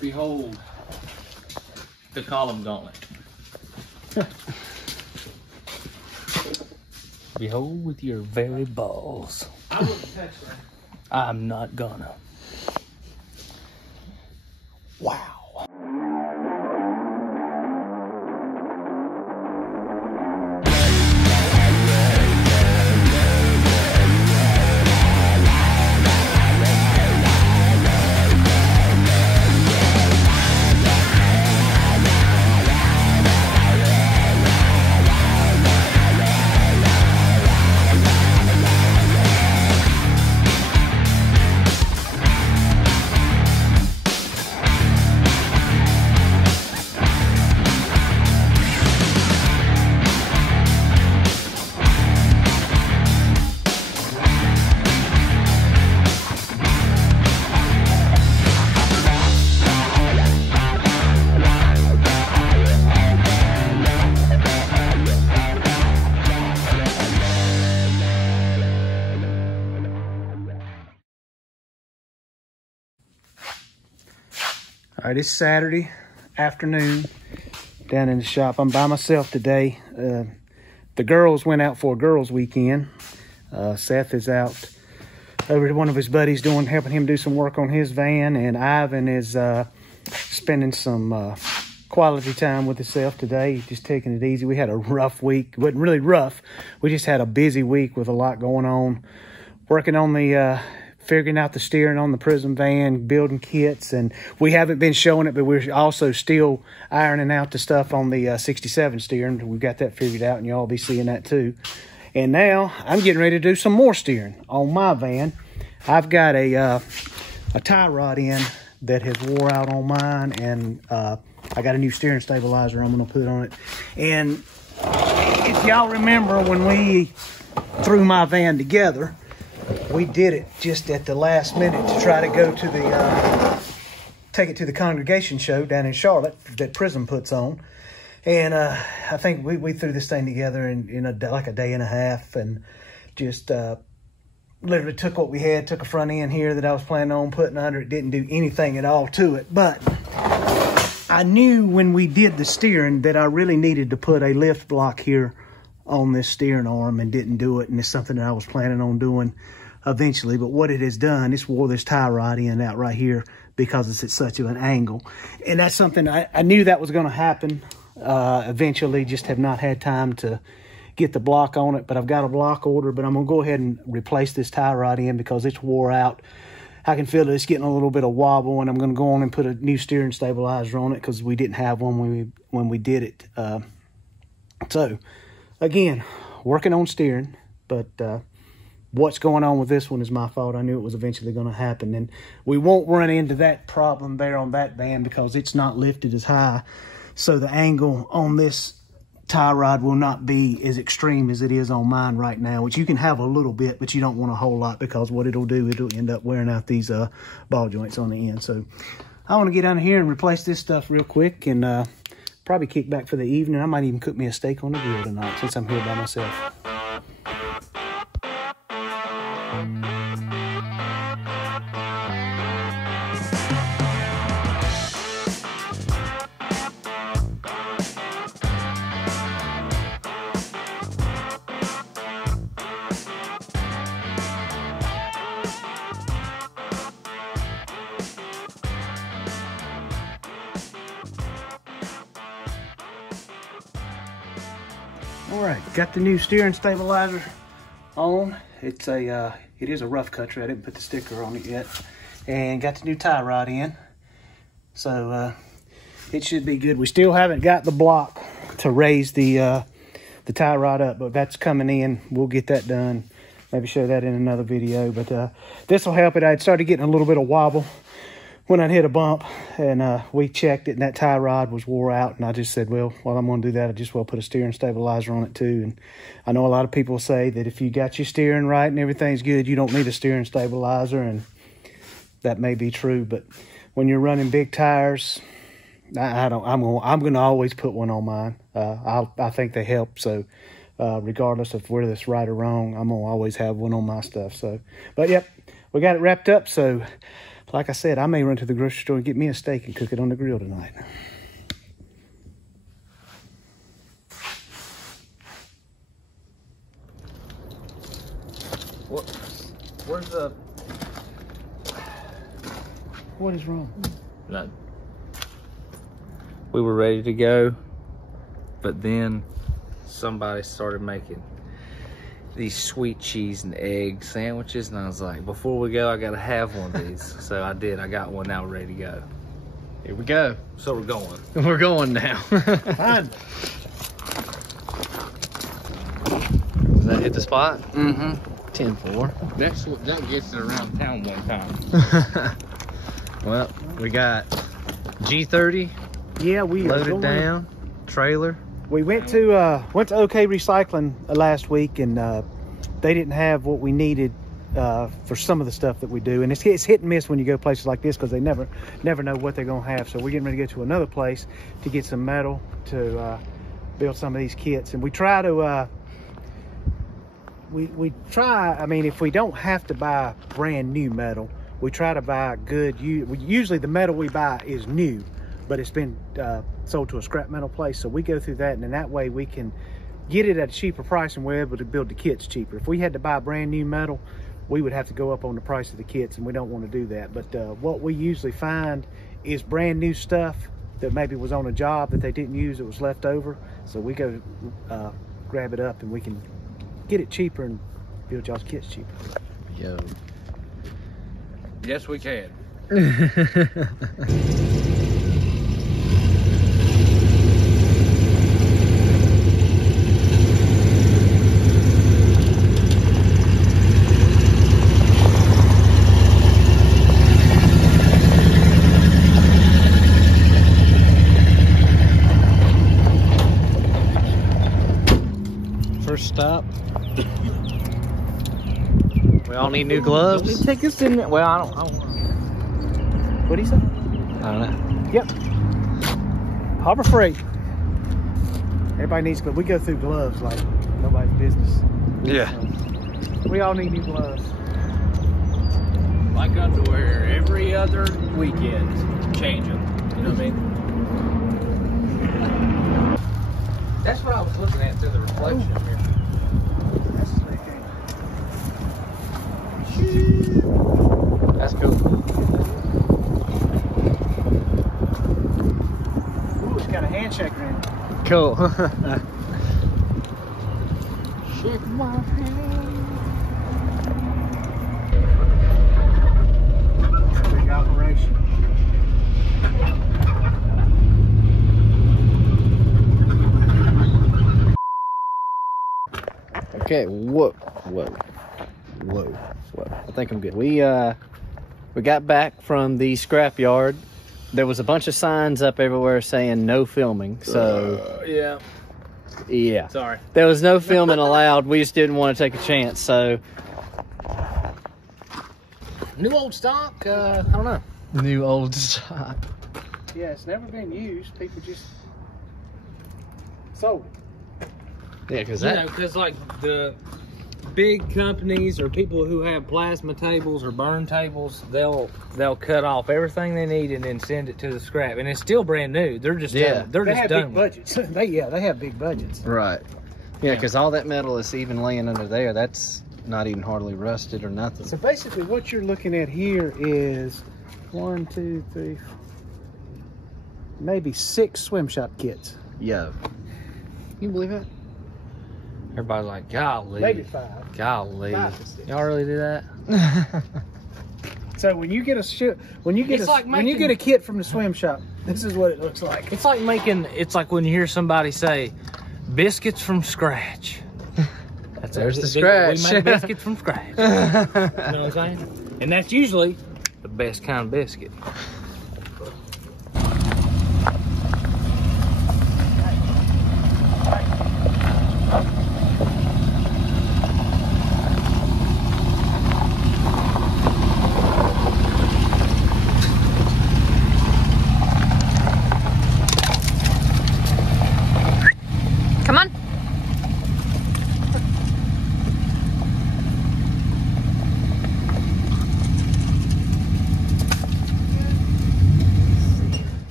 Behold the column gauntlet. Behold with your very balls. I wouldn't touch that. I'm not gonna. Wow. All right, it's Saturday afternoon down in the shop. I'm by myself today. The girls went out for a girls' weekend. Seth is out over to one of his buddies helping him do some work on his van, and Ivan is spending some quality time with himself today, just taking it easy. We had a rough week. It wasn't really rough. We just had a busy week with a lot going on, working on the figuring out the steering on the Prism van, building kits, and we haven't been showing it, but we're also still ironing out the stuff on the 67 steering. We've got that figured out, and y'all be seeing that too. And now I'm getting ready to do some more steering on my van. I've got a tie rod in that has wore out on mine, and I got a new steering stabilizer I'm gonna put on it. And if y'all remember when we threw my van together, we did it just at the last minute to try to go to the, take it to the congregation show down in Charlotte that Prism puts on. And I think we threw this thing together in like a day and a half, and just literally took what we had, took a front end here that I was planning on putting under it, didn't do anything at all to it. But I knew when we did the steering that I really needed to put a lift block here on this steering arm, and didn't do it. And it's something that I was planning on doing eventually. But what it has done, it's wore this tie rod in out right here because it's at such of an angle. And that's something I knew that was going to happen eventually, just have not had time to get the block on it. But I've got a block order, but I'm going to go ahead and replace this tie rod in because it's wore out. I can feel that it's getting a little bit of wobble, and I'm going to go on and put a new steering stabilizer on it because we didn't have one when we did it. So again, working on steering, but what's going on with this one is my fault. I knew it was eventually going to happen, and we won't run into that problem there on that van because it's not lifted as high. So the angle on this tie rod will not be as extreme as it is on mine right now, which you can have a little bit, but you don't want a whole lot, because what it'll do, it'll end up wearing out these ball joints on the end. So I want to get down here and replace this stuff real quick, and probably kick back for the evening. I might even cook me a steak on the grill tonight since I'm here by myself. All right, got the new steering stabilizer on. It is a rough country. I didn't put the sticker on it yet. And got the new tie rod in. So it should be good. We still haven't got the block to raise the tie rod up, but that's coming in. We'll get that done. Maybe show that in another video. But this will help it. I'd started getting a little bit of wobble when I'd hit a bump, and we checked it, and that tie rod was wore out, and I just said, well, while I'm going to do that, I just will put a steering stabilizer on it too. And I know a lot of people say that if you got your steering right and everything's good, you don't need a steering stabilizer, and that may be true. But when you're running big tires, I'm going to always put one on mine. I think they help. So regardless of whether it's right or wrong, I'm going to always have one on my stuff. So, but yep, we got it wrapped up. So Like I said, I may run to the grocery store and get me a steak and cook it on the grill tonight. Where's the... What is wrong? Nothing. We were ready to go, but then somebody started making these sweet cheese and egg sandwiches, and I was like, before we go, I gotta have one of these. So I did. I got one. Now we're ready to go. Here we go. So we're going. We're going now. Fine. Does that hit the spot? Mm-hmm. 10-4. That gets it around town one time. Well, we got G30 Yeah, we loaded down, trailer. We went to OK Recycling last week, and they didn't have what we needed for some of the stuff that we do. And it's hit and miss when you go places like this because they never know what they're gonna have. So we're getting ready to go to another place to get some metal to build some of these kits. And we try to we try. I mean, if we don't have to buy brand new metal, we try to buy good. Usually the metal we buy is new, but it's been sold to a scrap metal place. So we go through that, and in that way we can get it at a cheaper price, and we're able to build the kits cheaper. If we had to buy brand new metal, we would have to go up on the price of the kits, and we don't want to do that. But what we usually find is brand new stuff that maybe was on a job that they didn't use, that was left over. So we go grab it up, and we can get it cheaper and build y'all's kits cheaper. Yo. Yes, we can. First stop. We all need new gloves. Take this in there. Well, I don't want. What do you say? I don't know. Yep. Harbor Freight. Everybody needs gloves. We go through gloves like nobody's business. Yeah. We all need new gloves. Like underwear, every other weekend, change them. You know what I mean? That's what I was looking at through the reflection here. That's cool. Ooh, it's got a handshaker in it. Cool. Shake my hand. Big operation. Okay, whoa. I think I'm good. We got back from the scrap yard. There was a bunch of signs up everywhere saying no filming. So yeah. Sorry. There was no filming allowed. We just didn't want to take a chance. So New old stock? I don't know. new old stock. Yeah, it's never been used. People just sold it. Yeah, because You that. know, because like the big companies or people who have plasma tables or burn tables, they'll cut off everything they need and then send it to the scrap, and it's still brand new. They're just done, They have done big with budgets. they have big budgets. Right. Yeah, Yeah. because all that metal is even laying under there. That's not even hardly rusted or nothing. So basically, what you're looking at here is 1, 2, 3, maybe 6 swim shop kits. Yo. You believe that? Everybody's like, golly. Maybe 5. Golly. 5 to 6. Y'all really do that? So when you get a kit from the swim shop, this is what it looks like. It's like when you hear somebody say, biscuits from scratch. There's the scratch. We make biscuits from scratch. You know what I'm saying? And that's usually the best kind of biscuit. Come on.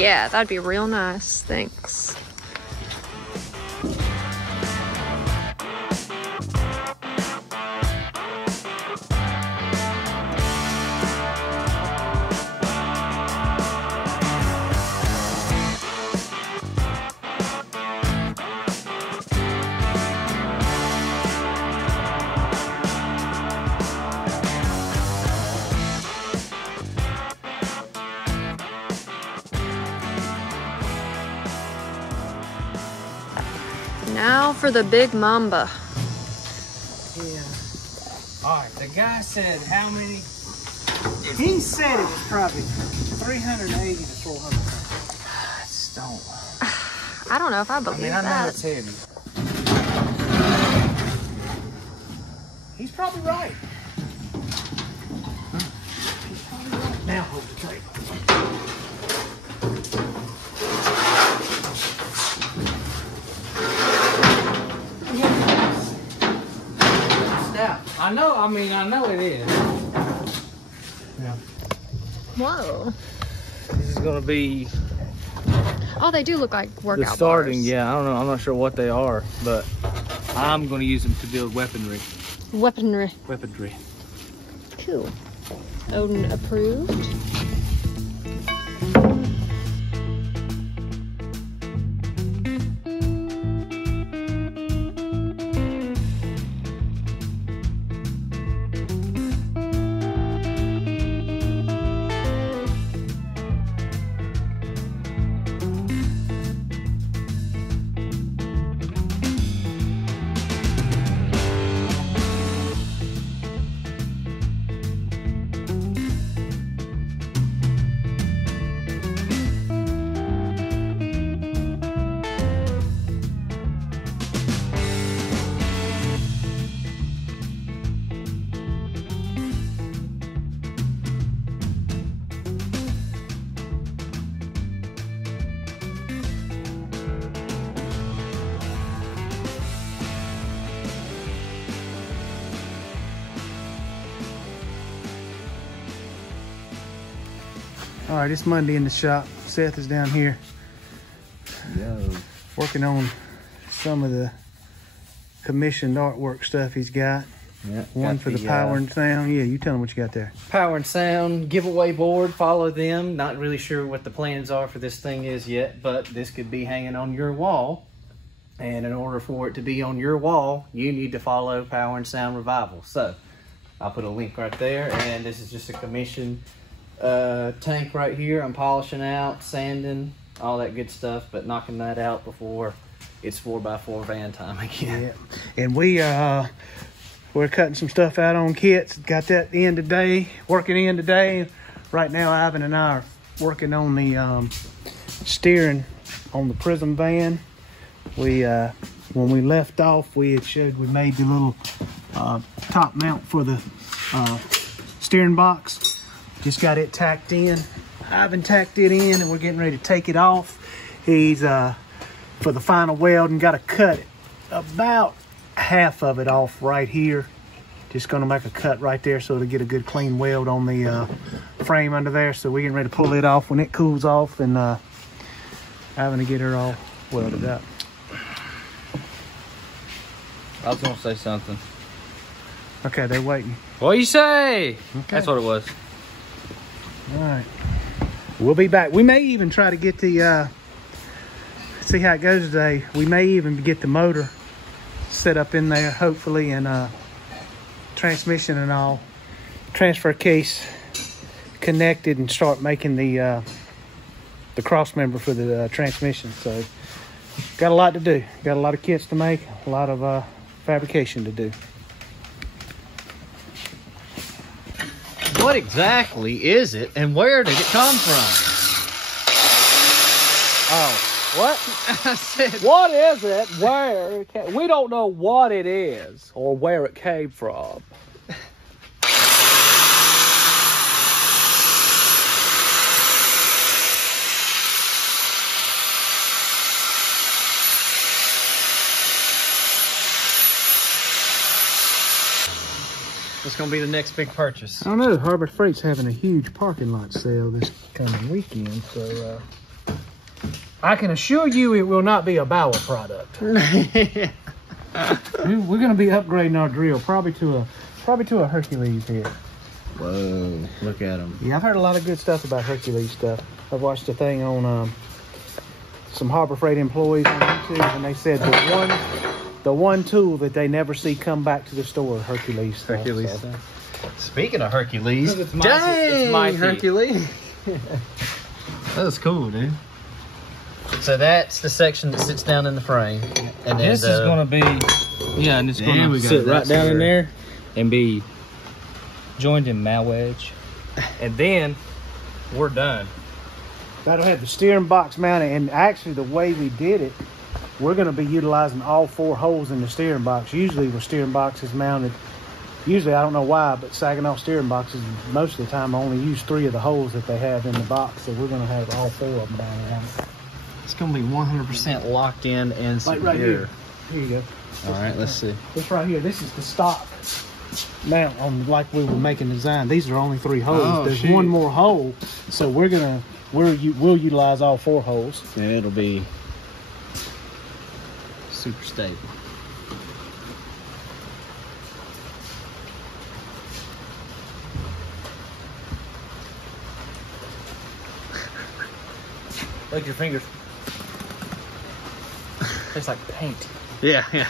Yeah, that'd be real nice. Thanks. Now for the big mamba. Yeah. All right, the guy said how many? He said it was probably 380 to 400 pounds. I just don't. I don't know if I believe I know that. it's heavy. He's probably right. He's probably right. Now hold the trailer. I know, I know it is. Yeah. Whoa. This is gonna be Oh, they do look like workout the starting, bars. yeah, I don't know, I'm not sure what they are, but I'm gonna use them to build weaponry. Weaponry. Weaponry. Cool. Odin approved. All right, it's Monday in the shop. Seth is down here working on some of the commissioned artwork stuff he's got. Yeah, One got for the power and sound. Yeah, you tell him what you got there. Power and sound giveaway board. Follow them. Not really sure what the plans are for this thing is yet, but this could be hanging on your wall. And in order for it to be on your wall, you need to follow Power and Sound Revival. So I'll put a link right there. And this is just a commission tank right here. I'm polishing out, sanding, all that good stuff, but knocking that out before it's 4x4 van time again. Yeah, and we're cutting some stuff out on kits. Got that in today, working in today. Right now, Ivan and I are working on the steering on the Prism van. When we left off, we had showed we made the little top mount for the steering box. Just got it tacked in. Ivan tacked it in, and we're getting ready to take it off. He's for the final weld and got to cut about half of it off right here. Just gonna make a cut right there so to get a good clean weld on the frame under there. So we're getting ready to pull it off when it cools off, and having to get her all welded up. I was gonna say something. Okay, they're waiting. What you say? Okay. That's what it was. All right, we'll be back. We may even try to get the see how it goes today. We may even get the motor set up in there, hopefully, and transmission and all, transfer case connected, and start making the cross member for the transmission. So got a lot to do. Got a lot of kits to make, a lot of fabrication to do. What exactly is it, and where did it come from? Oh, what? I said, What is it? Where? We don't know what it is or where it came from. what's going to be the next big purchase? I don't know. Harbor Freight's having a huge parking lot sale this coming weekend, so I can assure you it will not be a Bauer product. We're gonna be upgrading our drill probably to a Hercules here. Whoa, look at them. Yeah, I've heard a lot of good stuff about Hercules stuff. I've watched a thing on some Harbor Freight employees on YouTube, and they said the one tool that they never see come back to the store, Hercules stuff. Hercules so. stuff. Speaking of Hercules, It's dang, mighty. Hercules. That was cool, dude. So that's the section that sits down in the frame, and then This is gonna be, and it's There gonna we go. sit right That's down in there. there and be joined in malwedge, and then we're done. That'll have the steering box mounted, and actually the way we did it, we're going to be utilizing all 4 holes in the steering box. Usually with steering boxes mounted, usually I don't know why, but Saginaw steering boxes most of the time only use 3 of the holes that they have in the box, so we're going to have all 4 of them down there. It's gonna be 100% locked in and Like secure. right here. Here you go. All right, let's see. This right here, this is the stock mount on like we were making design. These are only 3 holes. Oh, There's shoot. one more hole, so we'll utilize all 4 holes. Yeah, it'll be super stable. Look at your fingers. It's like paint. Yeah, yeah.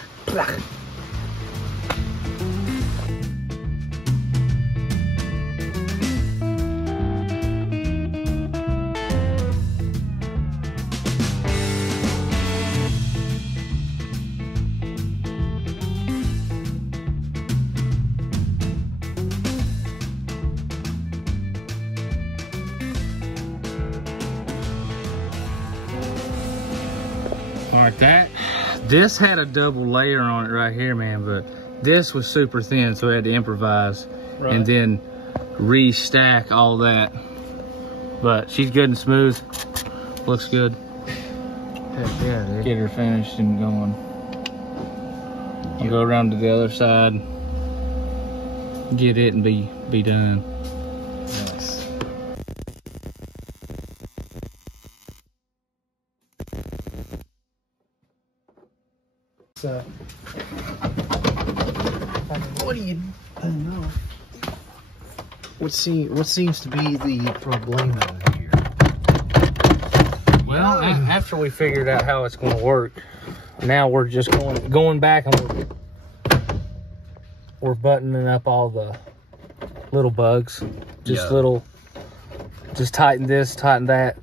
All right, this had a double layer on it right here, man, but this was super thin, so we had to improvise and then restack all that. But she's good and smooth. Looks good. Heck yeah, dude. Get her finished and going. I'll go around to the other side, get it, and be done. Nice. So, What do you? I don't know. What seems to be the problemo here? Well, after we figured out how it's going to work, now we're just going back and we're buttoning up all the little bugs. Just tighten this, tighten that.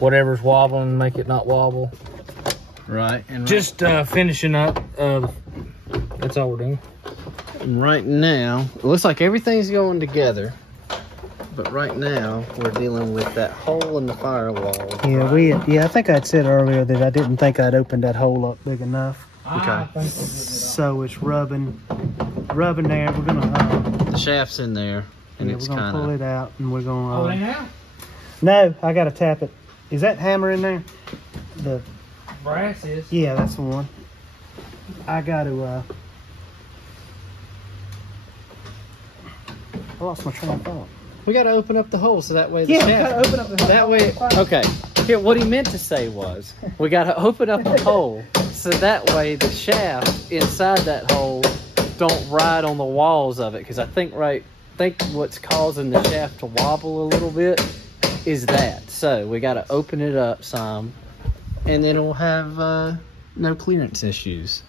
Whatever's wobbling, make it not wobble. Right, and Just finishing up. That's all we're doing. right now, it looks like everything's going together. But right now, we're dealing with that hole in the firewall. Yeah, I think I'd said earlier that I didn't think I'd opened that hole up big enough. Okay. So it's rubbing there. We're gonna The shaft's in there, and yeah, it's we're gonna kind pull of. it out, and we're gonna. now? No, I gotta tap it. Is that hammer in there? The Brass is. yeah, that's the one. I gotta. I lost my train of thought. We got to open up the hole so that way the Yeah, we shaft. gotta open up the That way, okay. Here, what he meant to say was, we got to open up the hole so that way the shaft inside that hole don't ride on the walls of it. Because I think what's causing the shaft to wobble a little bit is that. So we got to open it up some, and then we'll have no clearance issues,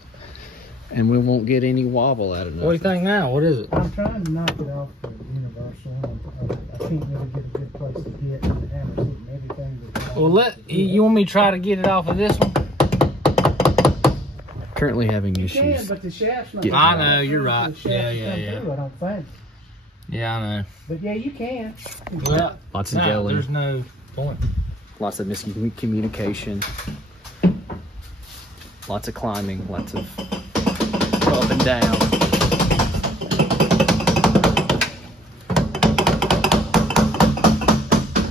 and we won't get any wobble out of it. What do you think now? What is it? I'm trying to knock it off the universal. I can't really get a good place to get the hammer hitting everything. Well, you want me to try to get it off of this one? Currently having Yeah, issues. but the shaft's not. Getting I know, you're right. The shaft Yeah. come through, I don't think. Yeah, I know. But yeah, you can. Well, Lots of no, yelling. there's no point. Lots of miscommunication, lots of climbing, lots of up and down.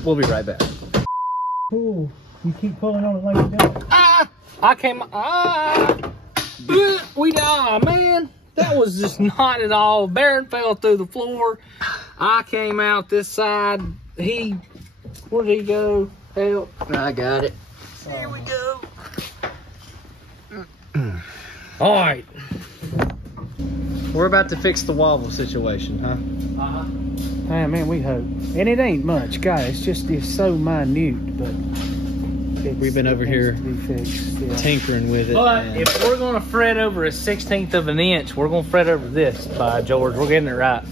We'll be right back. Cool. You keep pulling on it like you do. I came. Man, that was just not at all. Baron fell through the floor. I came out this side. Where did he go? Help. I got it. Here we go. All right. We're about to fix the wobble situation, huh? Hey, man, we hope. And it ain't much, guys. It's so minute, but We've been over here to be fixed. Yeah. tinkering with it. But and if we're gonna fret over a 1/16 of an inch, we're gonna fret over this, by George. We're getting it right.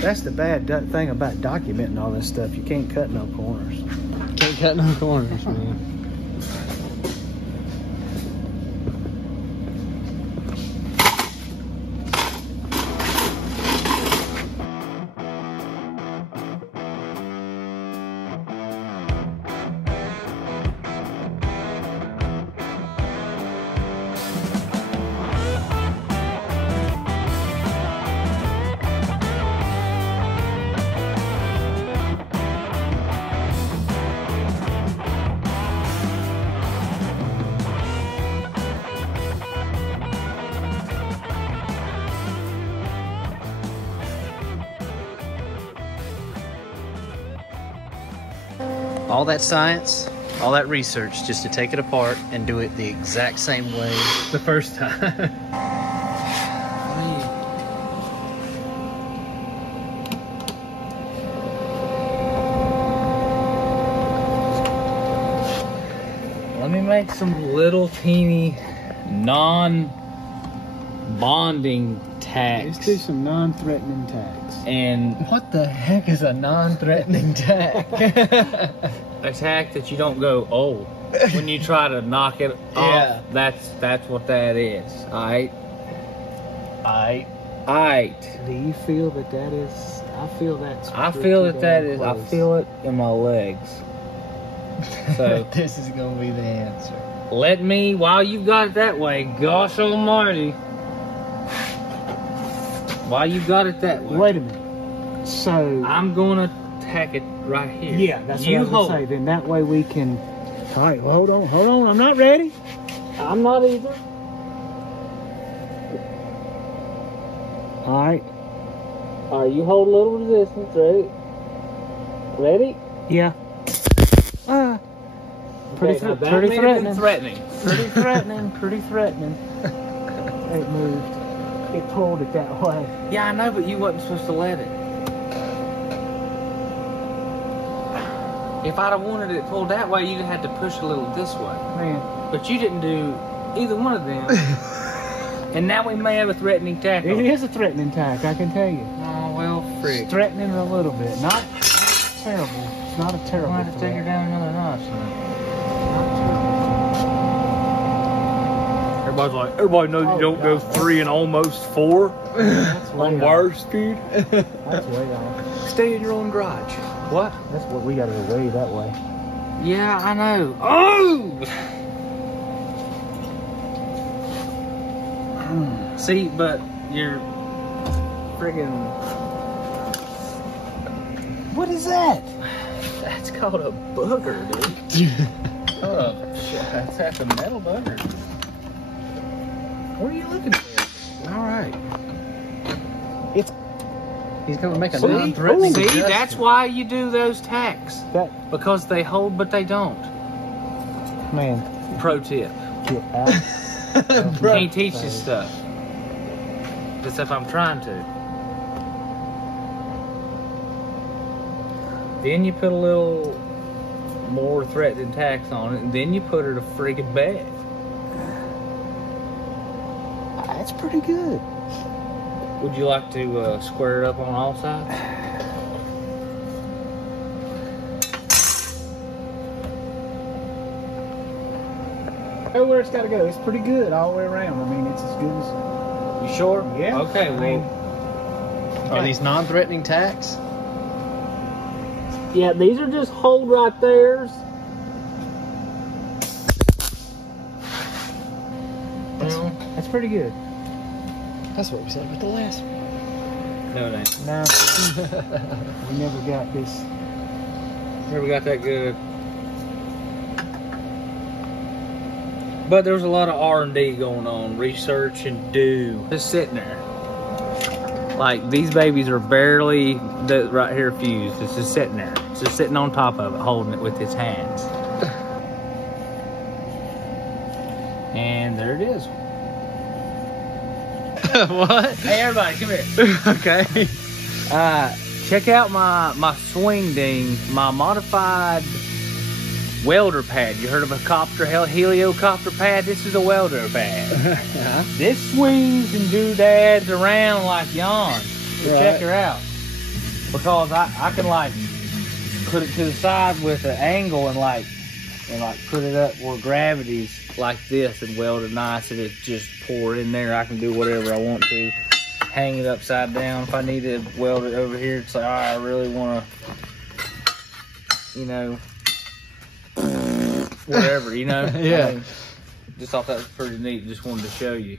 That's the bad thing about documenting all this stuff. You can't cut no corners. can't cut no corners, man. All that science, all that research, just to take it apart and do it the exact same way the first time. Let me make some little teeny non-bonding tacks. Let's do some non-threatening tags. And What the heck is a non-threatening tack? a tack that you don't go, oh, when you try to knock it Yeah. off. That's what that is. Alright? Alright. Do you feel that is? I feel that's. I feel pretty that damn is. I close. feel it in my legs. So This is gonna be the answer. let me, while you've got it that way, gosh almighty. While you got it that way, Wait a minute. So. I'm gonna tack it right here. Yeah, that's you what I was hold. gonna say. Then that way we can. All right, well, hold on. I'm not ready. I'm not either. All right. All right, you hold a little resistance, right? Ready? Yeah. Pretty, Okay, now that pretty may have been threatening. threatening. Pretty threatening. It moved. It pulled it that way. Yeah, I know, but you wasn't supposed to let it. If I'd have wanted it pulled that way, you'd have had to push a little this way. Man, But you didn't do either one of them. And now we may have a threatening tack on it is a threatening tack, I can tell you. Oh, well, frick. It's threatening a little bit. Not terrible. It's not a terrible We'll have to take her threat. down another notch. Then. Everybody knows you don't go 3 and almost 4 That's way on off. wire speed. That's way off. Stay in your own garage. What? That's what we gotta go way that way. Yeah, I know. Oh! See, but you're friggin'. What is that? That's called a booger, dude. Oh, shit. That's a metal booger. What are you looking for? All right. He's gonna make a See? non-threatening See, adjustment. that's why you do those tacks. That Because they hold, but they don't. man, Pro tip. get out. You can't teach this stuff. Just if I'm trying to. Then you put a little more threatening tacks on it, and then you put her to friggin' bed. That's pretty good. Would you like to square it up on all sides? Go where it's gotta go. It's pretty good all the way around. I mean, it's as good as. You sure? Yeah. Okay, I mean, well. Are these non-threatening tacks? Yeah, these are just hold right there's. That's pretty good. That's what we said about the last one. No, it ain't. No, we never got this. Never got that good. But there's a lot of R&D going on, research and do. Just sitting there. Like, these babies are barely right here fused. It's just sitting there. It's just sitting on top of it, holding it with his hands. And there it is. What? Hey, everybody, come here. Okay. Check out my swing ding, my modified welder pad. You heard of a heliocopter pad? This is a welder pad. This swings and doodads around like yarn. So check her out. Because I can like put it to the side with an angle and like put it up where gravity's like this and weld it nice, and it just pour in there. I can do whatever I want to. Hang it upside down if I need to weld it over here. It's like, all right, I really want to, you know, whatever, you know. Yeah. I mean, just thought that was pretty neat. Just wanted to show you,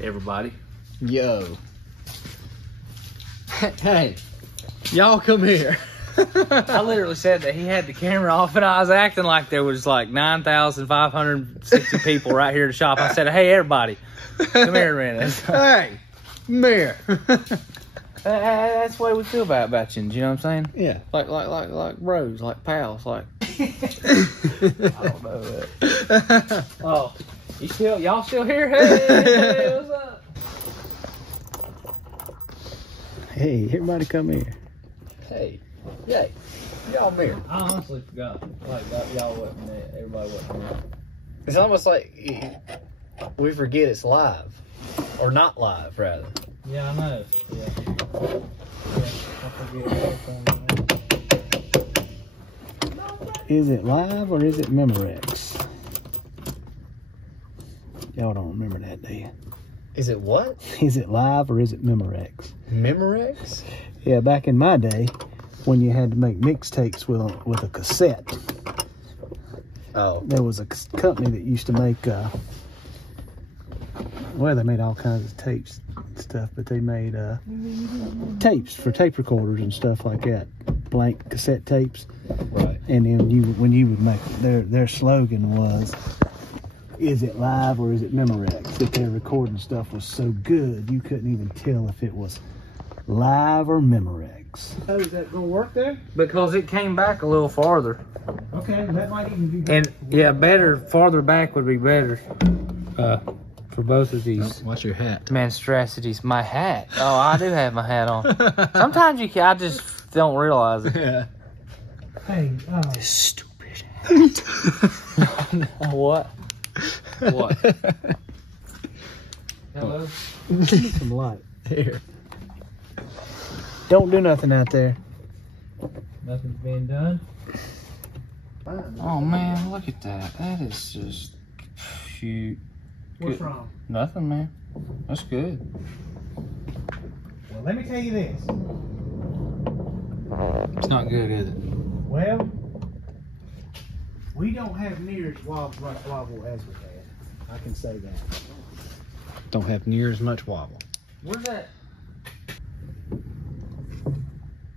everybody. Yo. Hey, y'all come here. I literally said that he had the camera off, and I was acting like there was like 9,560 people right here at the shop. I said, hey, everybody, come here a minute. Hey, come here. That's the way we feel about you. You know what I'm saying? Yeah. Like bros, like pals, like. I don't know that. Oh, y'all still here? Hey, what's up? Hey, everybody come here. Hey, yay. Y'all here. I honestly forgot. Like, y'all wasn't there. Everybody wasn't there. It's almost like we forget it's live. Or not live, rather. Yeah, I know. Yeah. Is it live or is it Memorex? Y'all don't remember that, do you? Is it what? Is it live or is it Memorex? Memorex? Yeah, back in my day, when you had to make mixtapes with a cassette. Oh. There was a company that used to make, well, they made all kinds of tapes and stuff, but they made tapes for tape recorders and stuff like that. Blank cassette tapes. Right. And then when you would make their slogan was, is it live or is it Memorex? That their recording stuff was so good you couldn't even tell if it was live or Memorex. Oh, is that gonna work there? Because it came back a little farther. Okay, that might even be good. And yeah, farther back would be better for both of these. Watch your hat. Monstrosities. My hat. Oh, I do have my hat on. Sometimes I just don't realize it. Yeah. Hey, Stupid. What? What? Hello? give me some light. Here. Don't do nothing out there. Nothing's being done. Oh man, look at that. That is just cute. What's wrong? Nothing, man. That's good. Well, let me tell you this. It's not good, is it? Well, we don't have near as wobble as we had. I can say that. Don't have near as much wobble. Where's that?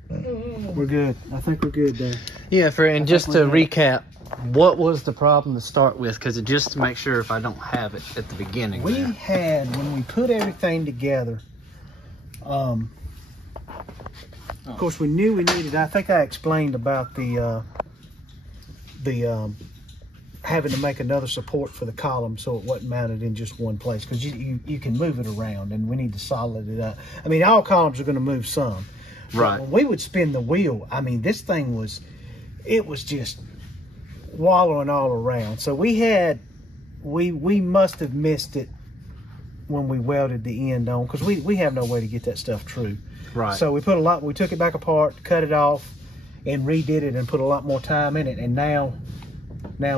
We're good. I think we're good there. Yeah, and just to recap, what was the problem to start with? Because just to make sure if I don't have it at the beginning. We had, when we put everything together, of course we knew we needed, I think I explained about the having to make another support for the column so it wasn't mounted in just one place, because you can move it around, and we need to solid it up. I mean, all columns are going to move some. Right. When we would spin the wheel, I mean, this thing was just wallowing all around. So we must have missed it when we welded the end on, because we have no way to get that stuff true. Right. So we took it back apart, cut it off, and redid it and put a lot more time in it. And now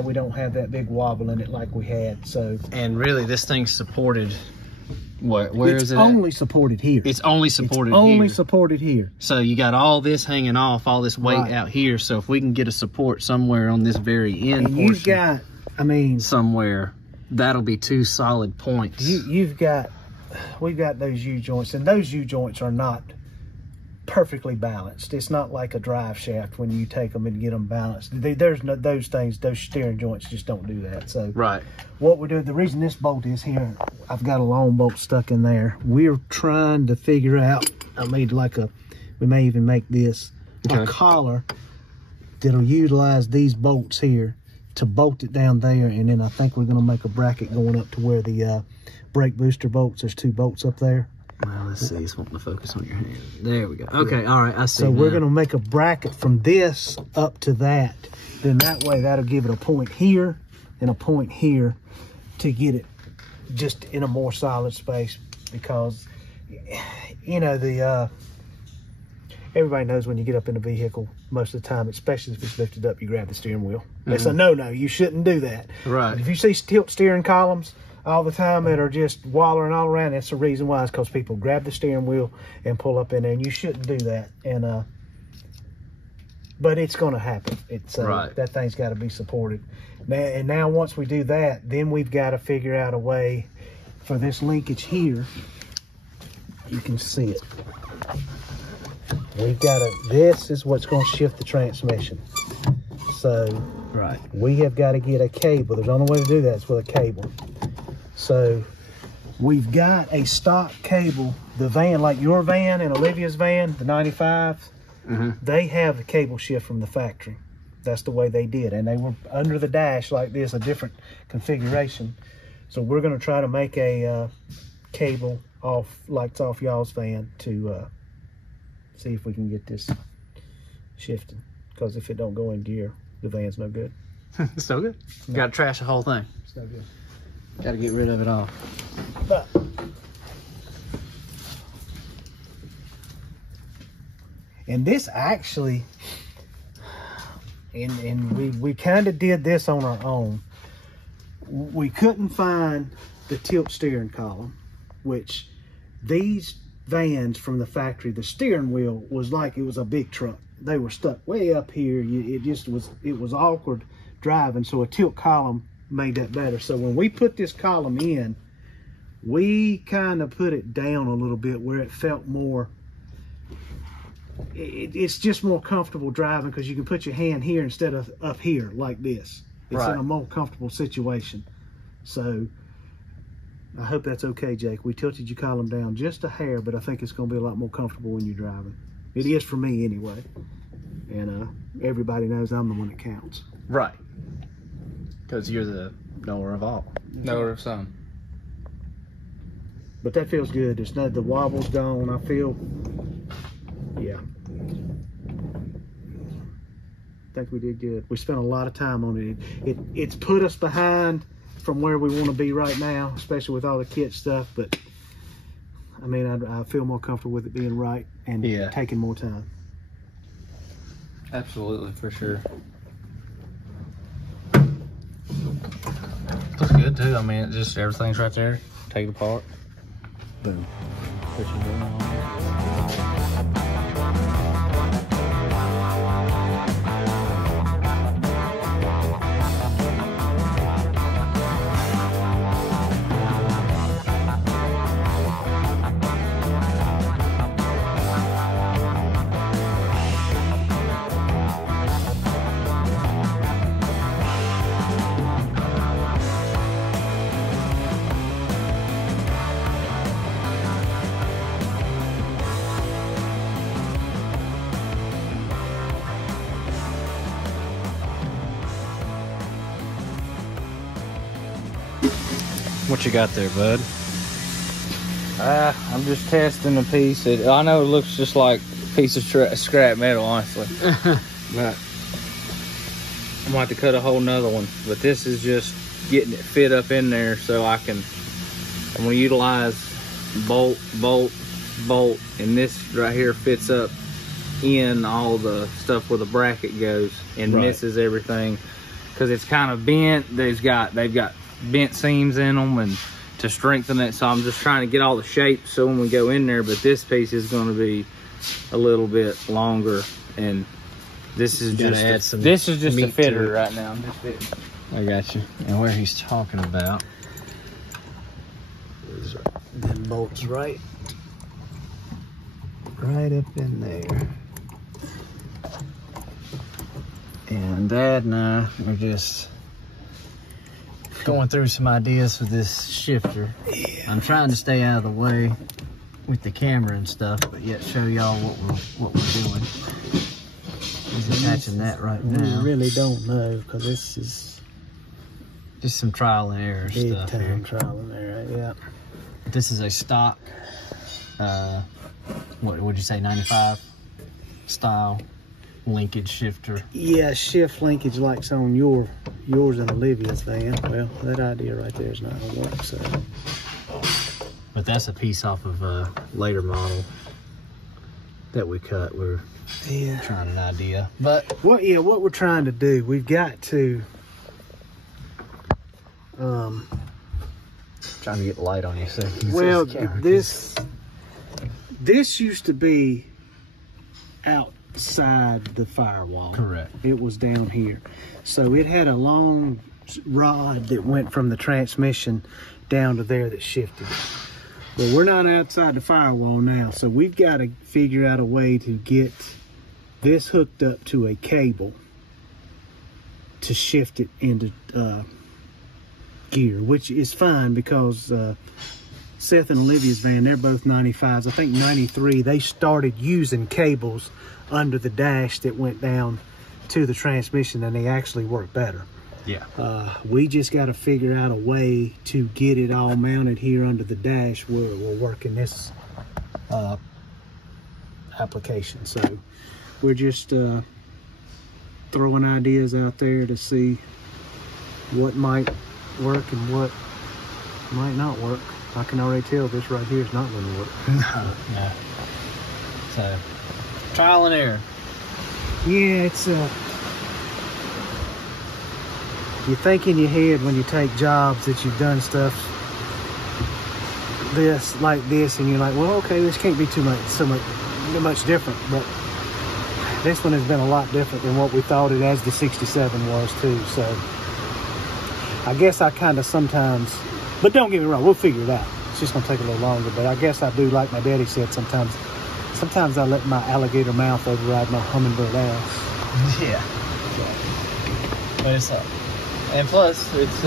we don't have that big wobble in it like we had. So. And really, this thing's supported. Where is it? It's only supported here. It's only supported here. here. Supported here. So you got all this hanging off, all this weight out here. So if we can get a support somewhere on this very end and portion, you've got, I mean, somewhere, that'll be 2 solid points. We've got those U-joints, and those U-joints are not perfectly balanced. It's not like a drive shaft when you take them and get them balanced. Those steering joints just don't do that. So right. What we're doing, the reason this bolt is here, I've got a long bolt stuck in there. We're trying to figure out, I made like we may even make this a collar that'll utilize these bolts here to bolt it down there, and then I think we're gonna make a bracket going up to where the brake booster bolts, there's 2 bolts up there. Well, let's see, it's wanting to focus on your hand. There we go. Okay, all right, I see. So now. we're gonna make a bracket from this up to that. Then that way that'll give it a point here and a point here to get it just in a more solid space, because you know everybody knows when you get up in a vehicle, most of the time, especially if it's lifted up, you grab the steering wheel. It's a no-no. You shouldn't do that. Right. If you see tilt steering columns all the time that are just wallering all around, that's the reason why. It's because people grab the steering wheel and pull up in there, and you shouldn't do that. And but it's going to happen. It's right. That thing's got to be supported. Now once we do that, then we've got to figure out a way for this linkage here. You can see it. We've got this is what's going to shift the transmission. So right, we have got to get a cable. There's only way to do that is with a cable. So we've got a stock cable. The van, like your van and Olivia's van, the 95s, they have the cable shift from the factory. That's the way they did. And they were under the dash like this, a different configuration. So we're going to try to make a cable lights off y'all's van to see if we can get this shifting. Because if it don't go in gear, the van's no good. It's no good. You got to trash the whole thing. It's no good. Got to get rid of it all. But and this actually, and we kind of did this on our own. We couldn't find the tilt steering column, which these vans from the factory, the steering wheel was like it was a big truck. They were stuck way up here. It was awkward driving, so a tilt column made that better. So when we put this column in, we kind of put it down a little bit where it felt more, it's just more comfortable driving because you can put your hand here instead of up here like this. It's in a more comfortable situation. So I hope that's okay, Jake. We tilted your column down just a hair, but I think it's going to be a lot more comfortable when you're driving. It is for me anyway. And everybody knows I'm the one that counts. Right. Because you're the knower of all. Knower of some. But that feels good. There's not, the wobble's gone. I feel, yeah. I think we did good. We spent a lot of time on it. It's put us behind from where we want to be right now, especially with all the kit stuff. But I mean, I feel more comfortable with it being right and taking more time. Absolutely, for sure. Looks good too. I mean, it just everything's right there. Take it apart. Boom. Push it down. What you got there, bud? I'm just testing a piece. I know it looks just like a piece of scrap metal, honestly. But I'm going to have to cut a whole nother one. But this is just getting it fit up in there so I'm going to utilize bolt, and this right here fits up in all the stuff where the bracket goes and misses everything because it's kind of bent. They've got bent seams in them and to strengthen it, so I'm just trying to get all the shapes so when we go in there. But this piece is going to be a little bit longer, and this is just a fitter right now. I got you. And where he's talking about is them bolts right up in there. And Dad and I are just going through some ideas for this shifter. Yeah. I'm trying to stay out of the way with the camera and stuff, but yet show y'all what we're doing. He's attaching that right now. We really don't know because this is just some trial and error big stuff time here. trial and error, yeah. This is a stock, what would you say, 95 style linkage shifter. Yeah, shift linkage like's on yours and Olivia's van. Well, that idea right there is not gonna work. So, but that's a piece off of a later model that we cut. We're trying an idea, but what we're trying to do, we've got to trying to get the light on you. So well, this used to be outside the firewall. Correct. It was down here. So it had a long rod that went from the transmission down to there that shifted it. Well, we're not outside the firewall now, so we've got to figure out a way to get this hooked up to a cable to shift it into gear, which is fine because Seth and Olivia's van, they're both 95s. I think 93, they started using cables under the dash that went down to the transmission, and they actually work better. Yeah. We just got to figure out a way to get it all mounted here under the dash where it will work in this application. So we're just throwing ideas out there to see what might work and what might not work. I can already tell this right here is not going to work. No. So, trial and error. Yeah, it's you think in your head when you take jobs that you've done stuff like this, and you're like, well, okay, this can't be so much different. But this one has been a lot different than what we thought it as the 67 was too. So I guess I kind of sometimes, but don't get me wrong, we'll figure it out. It's just gonna take a little longer. But I guess I do, like my daddy said, sometimes I let my alligator mouth override my hummingbird ass. Yeah. But it's up. And plus, it's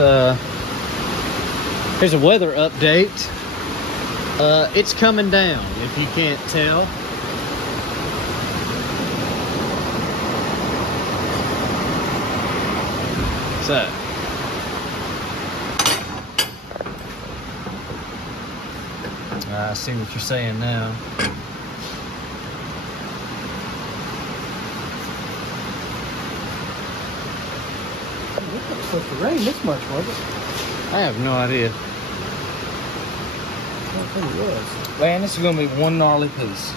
here's a weather update. It's coming down, if you can't tell. So, I see what you're saying now. It wasn't supposed to rain this much, was it? I have no idea. I don't think it was. Man, this is gonna be one gnarly piece.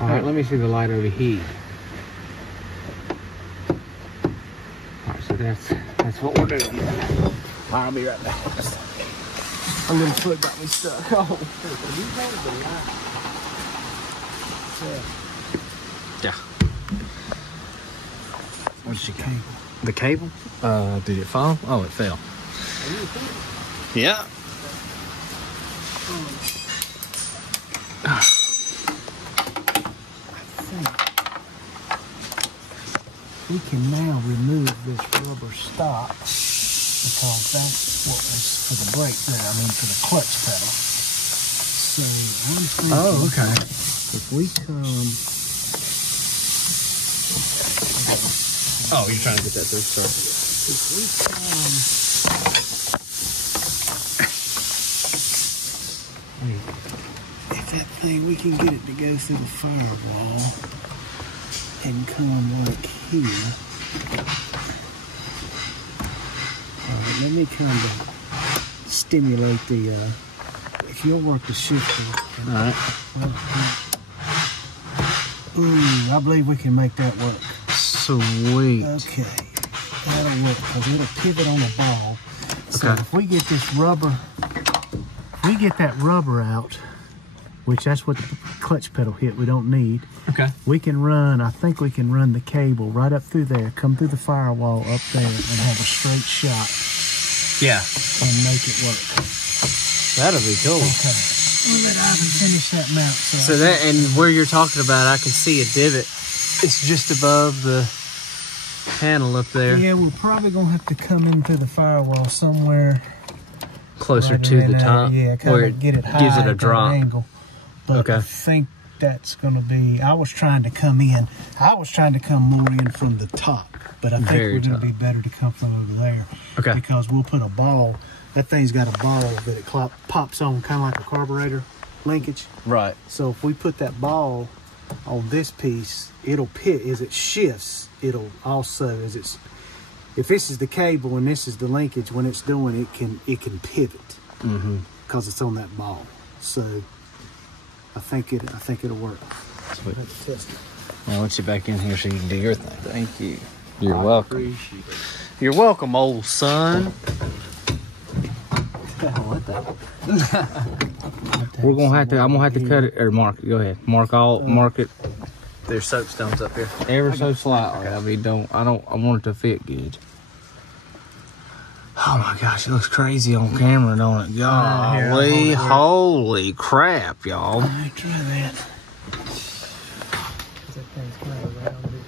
All right, let me see the light over here. All right, so that's what we're doing. All right, I'll be right back. A little foot got me stuck. Oh, yeah. What's your cable? The cable? Did it fall? Oh, it fell. Yeah. We can now remove this rubber stop because that's what was for the brake pedal, for the clutch pedal. So I'm thinking, Oh, okay. if we come, Oh, you're trying to get that through, sorry. If that thing, we can get it to go through the firewall and come like here. Alright, let me kind of stimulate the, if you'll work the shifter. Alright. Ooh, I believe we can make that work. Sweet. Okay, that'll work because it'll pivot on the ball. So Okay. if we get this rubber, if we get that rubber out, which that's what the clutch pedal hit we don't need, Okay. we can run, I think we can run the cable right up through there, come through the firewall up there and have a straight shot Yeah. and make it work. That'll be cool. Okay. We'll let Ivan finish that mount. So that, and where you're talking about, I can see a divot. It's just above the panel up there. Yeah, we're probably going to have to come in through the firewall somewhere. Closer right to around the there. top. Yeah, kind where of get it high. gives it at a that drop. angle. But Okay. I think that's going to be, I was trying to come more in from the top. But I think Very we're going top. to be better to come from over there. Okay. Because we'll put a ball. That thing's got a ball that it pops on, kind of like a carburetor linkage. Right. So if we put that ball on this piece, it'll pit as it shifts. It'll also, as it's, if this is the cable and this is the linkage, when it's doing it can pivot because it's on that ball. So I think it'll work. Sweet. Let's test it. I'll let you back in here so you can do your thing. Thank you. You're welcome. Appreciate it. You're welcome, old son. We're gonna have to. I'm gonna have to cut it or mark it. Go ahead. Mark it. There's soapstones up here. Ever so slightly. I mean, I want it to fit good. Oh my gosh, it looks crazy on camera, don't it? Here, I'll Golly, hold it. holy crap, y'all. All right, try that. That thing's kind of around here.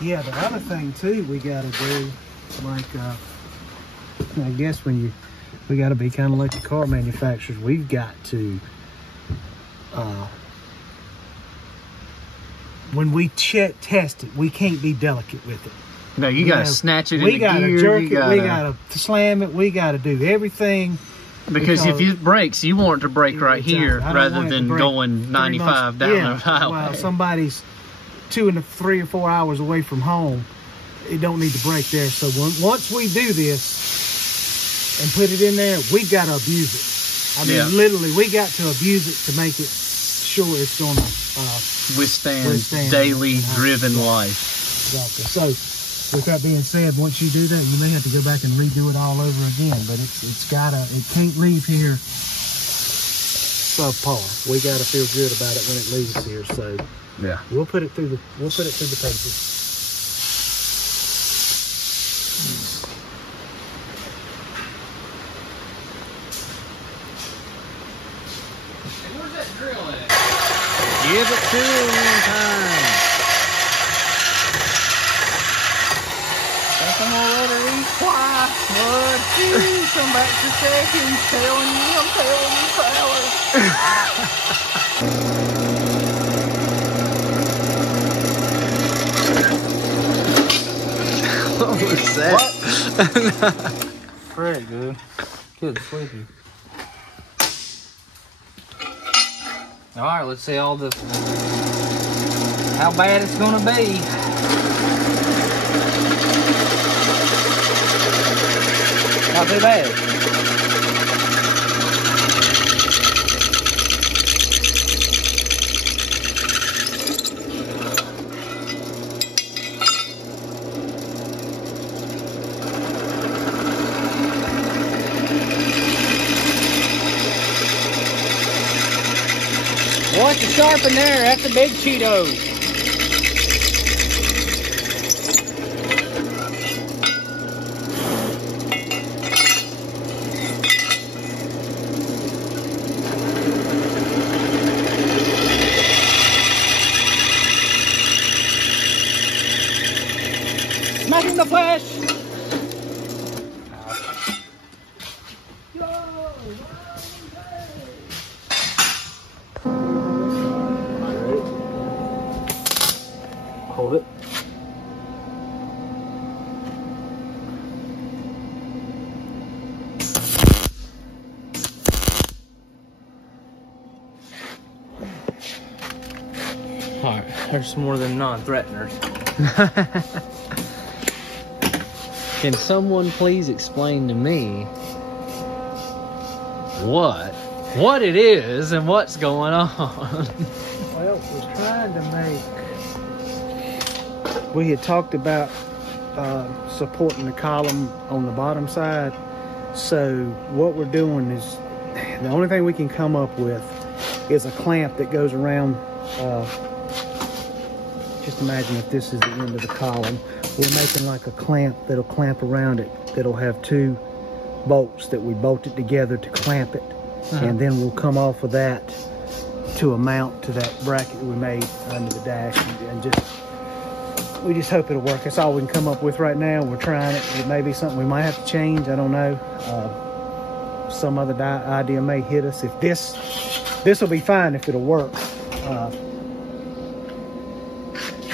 Yeah, the other thing too we got to do, like, I guess we got to be kind of like the car manufacturers. We've got to, when we test it, we can't be delicate with it. No, you gotta snatch it in We the gotta gear. jerk You it. We gotta- gotta slam it. We gotta do everything. Because if it breaks, you want it to break right here I don't rather want it to than break going 95 down the highway. Well, somebody's 2 and 3 or 4 hours away from home, it don't need to break there. So once we do this and put it in there, we got to abuse it. I mean, literally, we got to abuse it to make it sure it's going to withstand daily driven life. Exactly. So, with that being said, once you do that, you may have to go back and redo it all over again. But it can't leave here subpar. We gotta feel good about it when it leaves here. So Yeah. we'll put it through the paces. Where's that drill at? Give it to him one time. I'm gonna let her eat twice, bud. Jeez, come back to seconds. I'm telling you, fellas. What was that? Very good. Good, sleepy. All right, let's see how bad it's gonna be. Not too bad. What's the sharpen there? That's a big Cheeto. Smack in the flesh. Hold it. All right, there's more than non-threateners. Can someone please explain to me what it is and what's going on? Well, we're trying to make... We had talked about supporting the column on the bottom side. So what we're doing is, the only thing we can come up with is a clamp that goes around. Just imagine if this is the end of the column. We're making like a clamp that'll clamp around it. That'll have 2 bolts that we bolted together to clamp it. And then we'll come off of that to a mount to that bracket we made under the dash, and we just hope it'll work. That's all we can come up with right now. We're trying it. It may be something we might have to change. I don't know. Some other idea may hit us. If this will be fine if it'll work.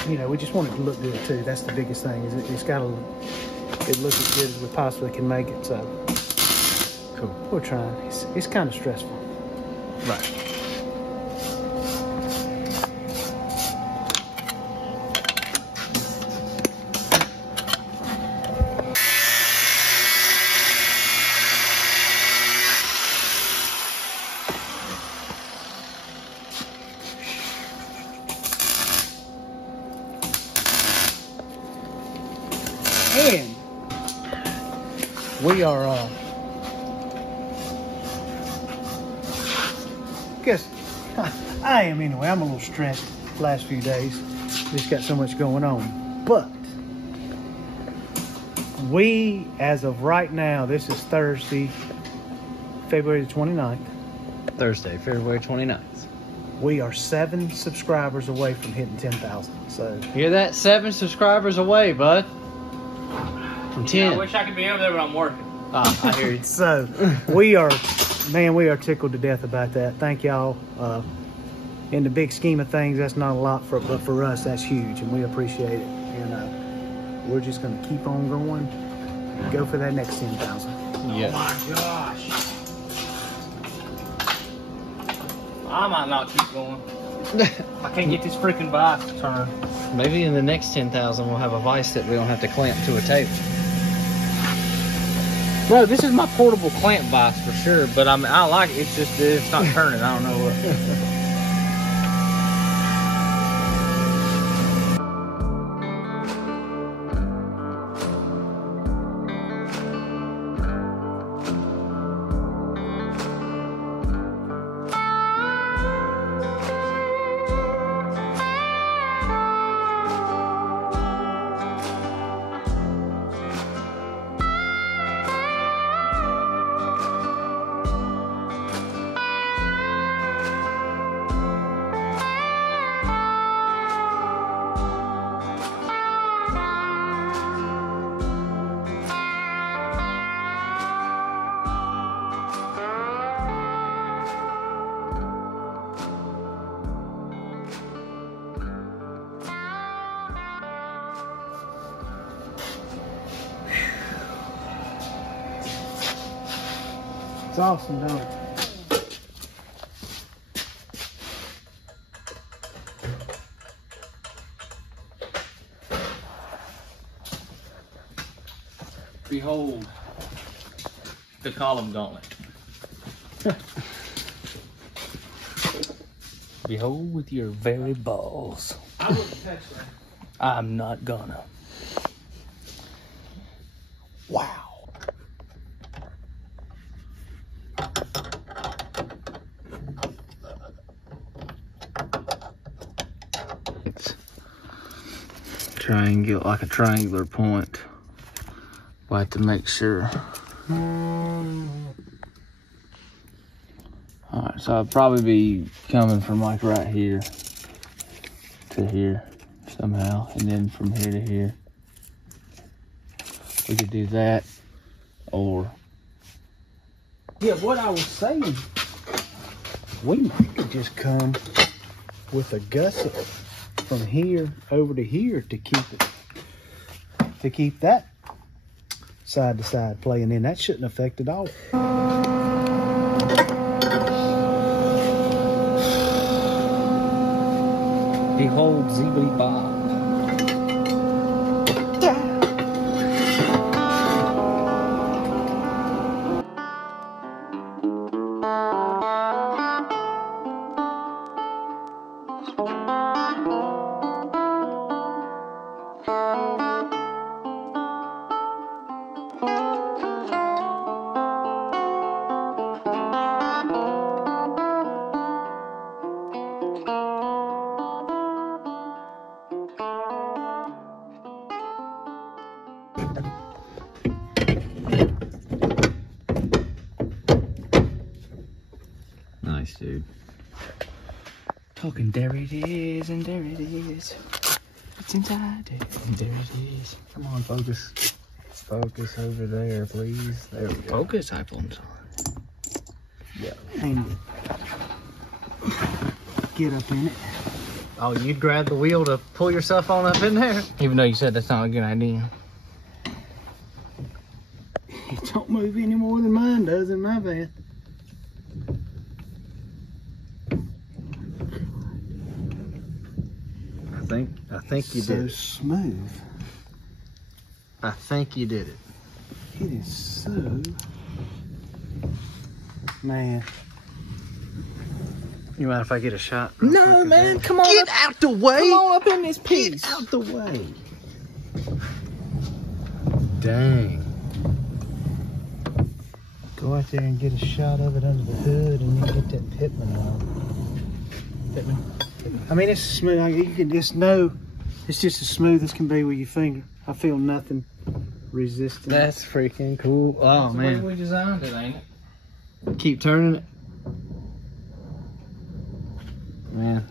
You know, we just want it to look good too. That's the biggest thing. Is it's got to look as good as we possibly can make it. So cool. We're trying. It's kind of stressful. Right. And we are, guess I am anyway. I'm a little stressed the last few days. Just got so much going on. But we, as of right now, this is Thursday, February the 29th. Thursday, February 29th. We are 7 subscribers away from hitting 10,000. So Hear that? 7 subscribers away, bud. From 10. Yeah, I wish I could be over there, but I'm working. I hear you. So we are tickled to death about that. Thank y'all. In the big scheme of things, that's not a lot, but for us, that's huge, and we appreciate it. And we're just going to keep on going, and go for that next 10,000. Yeah. Oh my gosh. I might not keep going. I can't get this freaking vise to turn. Maybe in the next 10,000 we'll have a vise that we don't have to clamp to a table. Bro, this is my portable clamp vise for sure, but I mean, I like it. It's just it's not turning. I don't know what. It's awesome, don't it? Behold the column gauntlet. Behold with your very balls. I wouldn't touch that. I'm not gonna. Wow. Triangle, like a triangular point. We'll have to make sure. Alright, so I'll probably be coming from like right here to here somehow, and then from here to here. We could do that, or Yeah, what I was saying, we could just come with a gusset from here over to here to keep that side to side playing in. That shouldn't affect it all. Behold, zibbity bob. Nice, dude. Talking, there it is, and there it is. It's inside there, and there it is. Come on, focus. Focus over there, please. There we go. Focus, iPhone's on. Yeah. And get up in it. Oh, you'd grab the wheel to pull yourself on up in there? Even though you said that's not a good idea. It don't move any more than mine does in my van. I think you did it. So smooth. I think you did it. It is so, man. You mind if I get a shot? No, man, come on. Get out the way! Come on up in this piece. Get out the way! Dang. Go out there and get a shot of it under the hood and then get that Pitman on. Pitman? I mean, it's smooth. You can just know it's just as smooth as can be with your finger. I feel nothing resisting. That's freaking cool. Oh, That's the way man. we designed it, ain't it? Keep turning it. Man,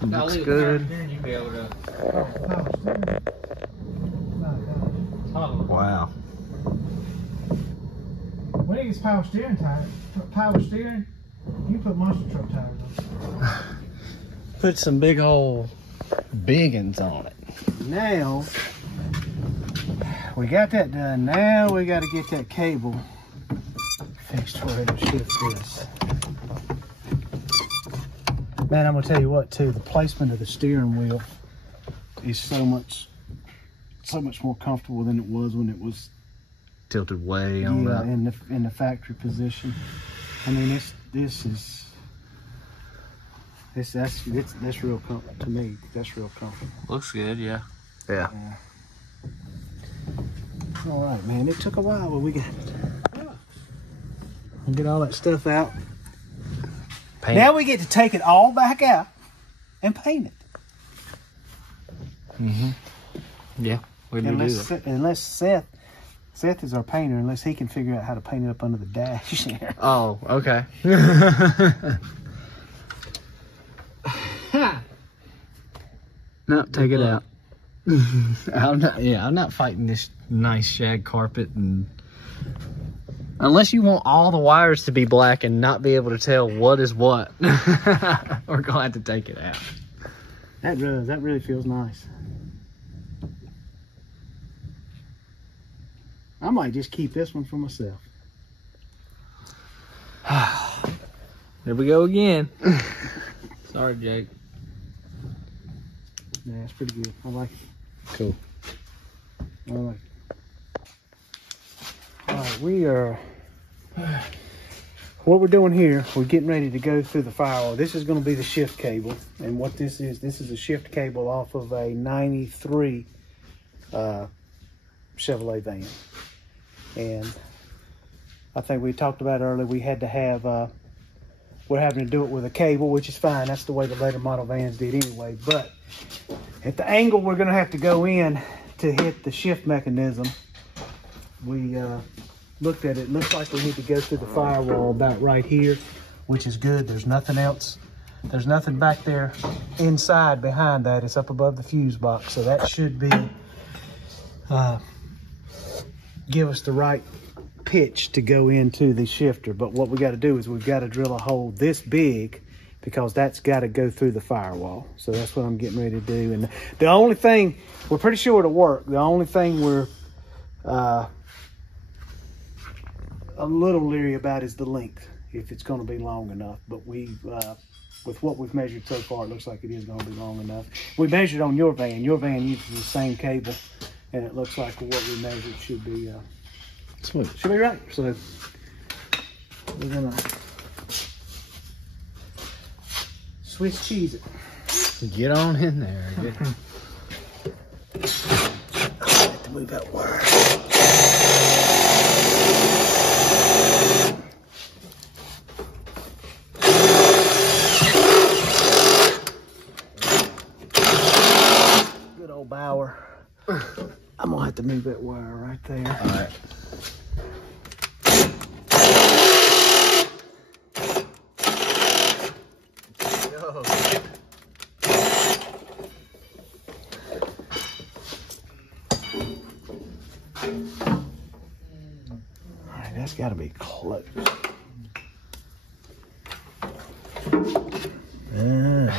it Now looks leave it good. right here and you'll be able to. Wow. When it gets power steering tires, power steering, you can put monster truck tires on. Put some big old biggins on it. Now, we got that done. Now we got to get that cable fixed where it'll shift this. Man, I'm gonna tell you what too, the placement of the steering wheel is so much more comfortable than it was when it was Tilted way on that. in the factory position. I mean, that's real comfortable to me. That's real comfortable. Looks good, yeah. Yeah. All right, man. It took a while, but we got it. We'll get all that stuff out. Paint. Now we get to take it all back out and paint it. Yeah, we do that. Unless Seth is our painter, unless he can figure out how to paint it up under the dash there. Oh, okay. No, take it out. I'm not fighting this nice shag carpet, and unless you want all the wires to be black and not be able to tell what is what, we're gonna have to take it out. That really feels nice. I might just keep this one for myself. There we go again. Sorry, Jake. Yeah, it's pretty good. I like it. Cool. I like it. All right, we are. What we're doing here, we're getting ready to go through the firewall. This is going to be the shift cable, and what this is a shift cable off of a '93 Chevrolet van. And I think we talked about earlier, we had to have, we're having to do it with a cable, which is fine. That's the way the later model vans did anyway. But at the angle we're going to have to go in to hit the shift mechanism, we looked at it. Looks like we need to go through the firewall about right here, which is good. There's nothing else. There's nothing back there inside behind that. It's up above the fuse box. So that should be, give us the right pitch to go into the shifter. But what we got to do is we've got to drill a hole this big because that's got to go through the firewall. So that's what I'm getting ready to do. And the only thing, we're pretty sure it'll work. The only thing we're a little leery about is the length, if it's going to be long enough. But we, with what we've measured so far, it looks like it is going to be long enough. We measured on your van. Your van uses the same cable, and it looks like what we measured should be sweet. Should be right. So we're gonna Swiss cheese it. Get on in there. I have to move that wire. Good old Bauer. I'm gonna have to move that wire right there. All right. Alright, that's gotta be close.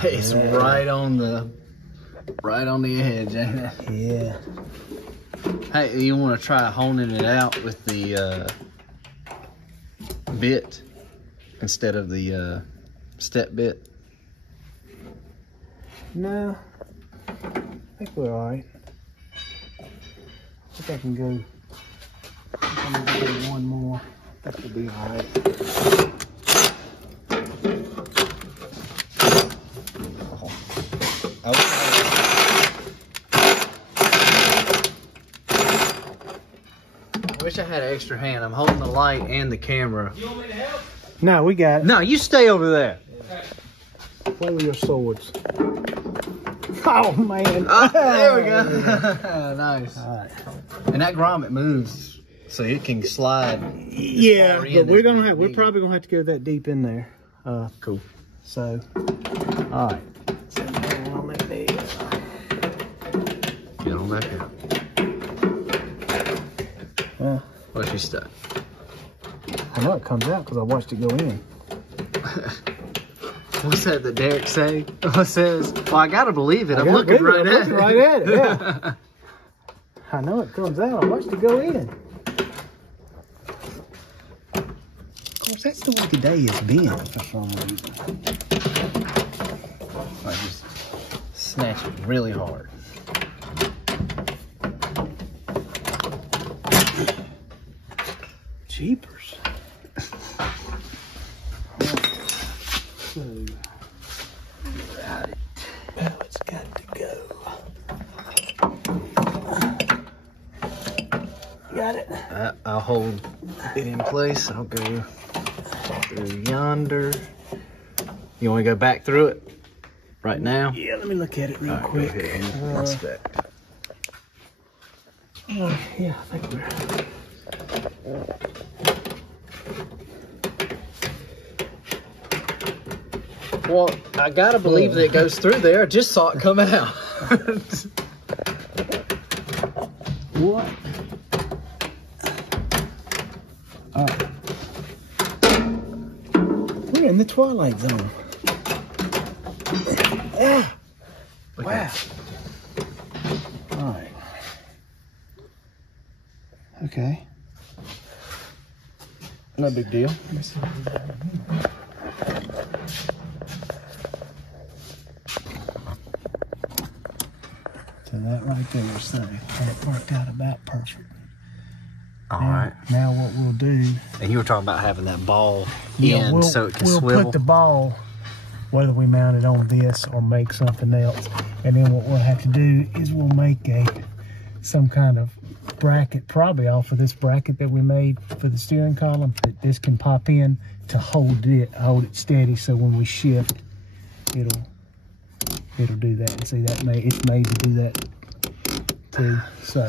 It's right on the edge, ain't it? Yeah. Hey, you want to try honing it out with the bit instead of the step bit? No, I think we're alright. I think I can go. I'm gonna do one more. I think we'll be alright. I wish I had an extra hand. I'm holding the light and the camera. You want me to help? No, we got it. No, you stay over there. Play with your swords. Oh man! There we go. Nice. All right. And that grommet moves, so it can slide. Yeah, far in but we're as gonna we have. We're need. probably gonna have to go that deep in there. Cool. So, all right. Get on back out. Well, What's you stuck? I know it comes out because I watched it go in. What's that Derek say? What says? Well, I gotta believe it. I'm looking right at it. Right at it. Yeah. I know it comes out. I watched it go in. Of course, that's the way the day has been for some reason. I just snatch it really hard. Jeepers. So, got it. Now it's got to go. Got it. I'll hold it in place. I'll go through yonder. You want to go back through it right now? Yeah, let me look at it real All right, quick. go ahead and inspect. Yeah, I think we're. Well, I gotta believe that it goes through there. I just saw it come out. What? All right. We're in the twilight zone. Ah. Wow. All right. Okay. No big deal. So that right there, so that worked out about perfect. All right. Now what we'll do, And you were talking about having that ball in so it can we'll swivel. put the ball, whether we mount it on this or make something else, and then what we'll have to do is we'll make some kind of bracket, probably off of this bracket that we made for the steering column, that this can pop in to hold it steady, so when we shift, it'll do that. And see, that it's made to do that too. So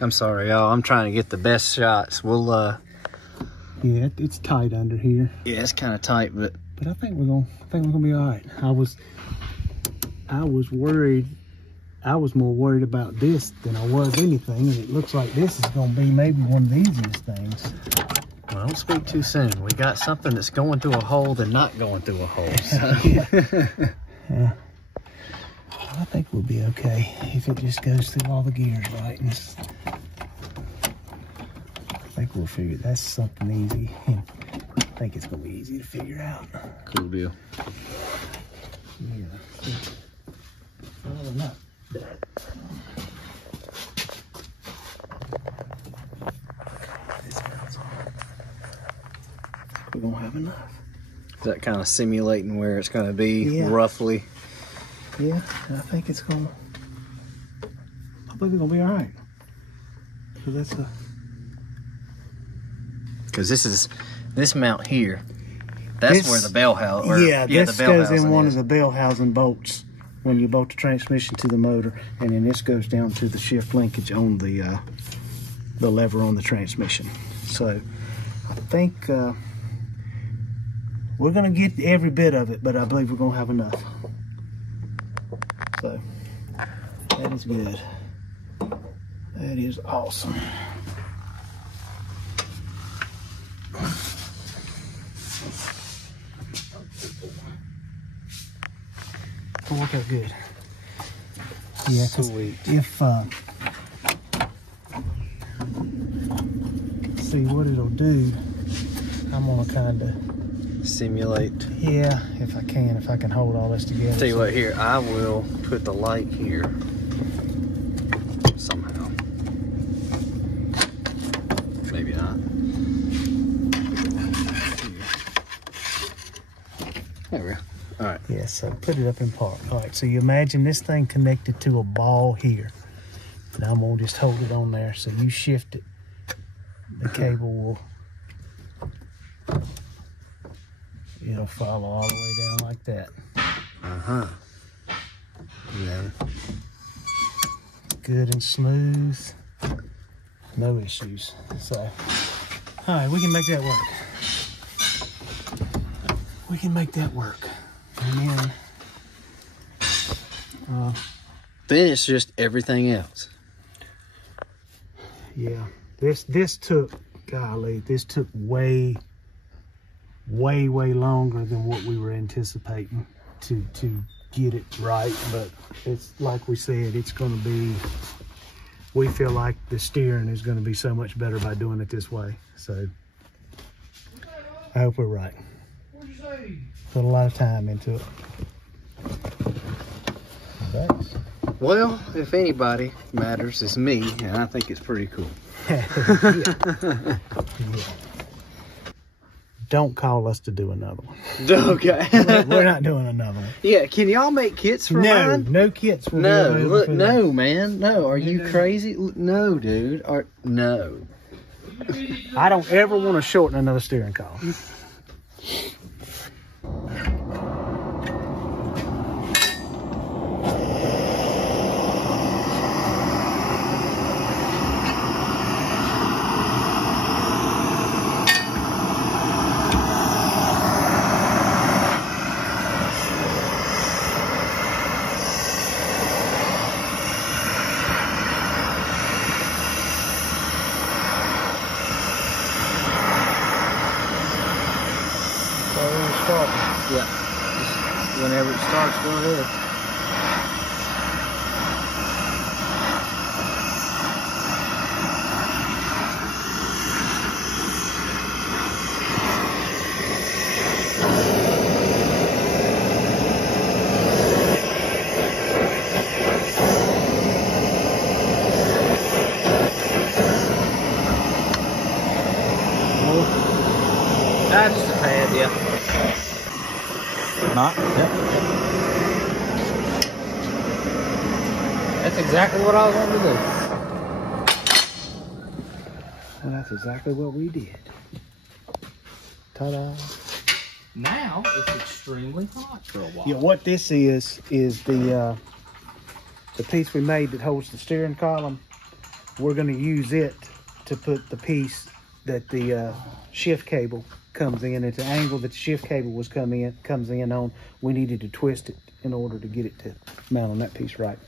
I'm sorry, y'all. I'm trying to get the best shots. We'll yeah, it's tight under here. yeah, it's kind of tight, but I think we're gonna be all right. I was worried. I was more worried about this than I was anything, and it looks like this is gonna be maybe one of the easiest things. Well, don't speak too soon. We got something that's going through a hole than not going through a hole. So. Yeah. I think we'll be okay if it just goes through all the gears right. And I think we'll figure that's something easy. I think it's gonna be easy to figure out. Cool deal. Yeah. Well, not that. We don't have enough. Is that kind of simulating where it's going to be roughly? Yeah, I think it's going to, I believe it's going to be all right. So that's a... Because this mount here, that's where the bell house, this goes in one of the bell housing bolts when you bolt the transmission to the motor, and then this goes down to the shift linkage on the lever on the transmission. So I think we're going to get every bit of it, but I believe we're going to have enough. So that is good. That is awesome. It'll work out good. Yeah, sweet. If see what it'll do, I'm gonna kind of simulate. Yeah, if I can hold all this together. Tell you what, here I will put the light here somehow. Maybe not. There we go. All right. Yeah, so put it up in park. All right, so you imagine this thing connected to a ball here. And I'm gonna just hold it on there. So you shift it, the cable will, it'll follow all the way down like that. Uh-huh. Yeah. Good and smooth. No issues. So, all right, we can make that work. We can make that work. And then it's just everything else. Yeah, this took, golly, this took way longer than what we were anticipating to get it right. But it's like we said, it's going to be, we feel like the steering is going to be so much better by doing it this way. So I hope we're right. Put a lot of time into it. Thanks. Well, if anybody matters, it's me, and I think it's pretty cool. Yeah. Don't call us to do another one. Okay. We're not doing another one. Yeah, can y'all make kits for mine? No kits. No, look, no, man. No, are you crazy? No, dude. No. I don't ever want to shorten another steering column. Yeah. Whenever it starts, go ahead. That's just a pad, yeah. Not? Yep. That's exactly what I was wanting to do. Well, that's exactly what we did. Ta-da. Now it's extremely hot for a while. Yeah, what this is the piece we made that holds the steering column. We're going to use it to put the piece that the shift cable comes in at the angle that the shift cable comes in on. We needed to twist it in order to get it to mount on that piece right.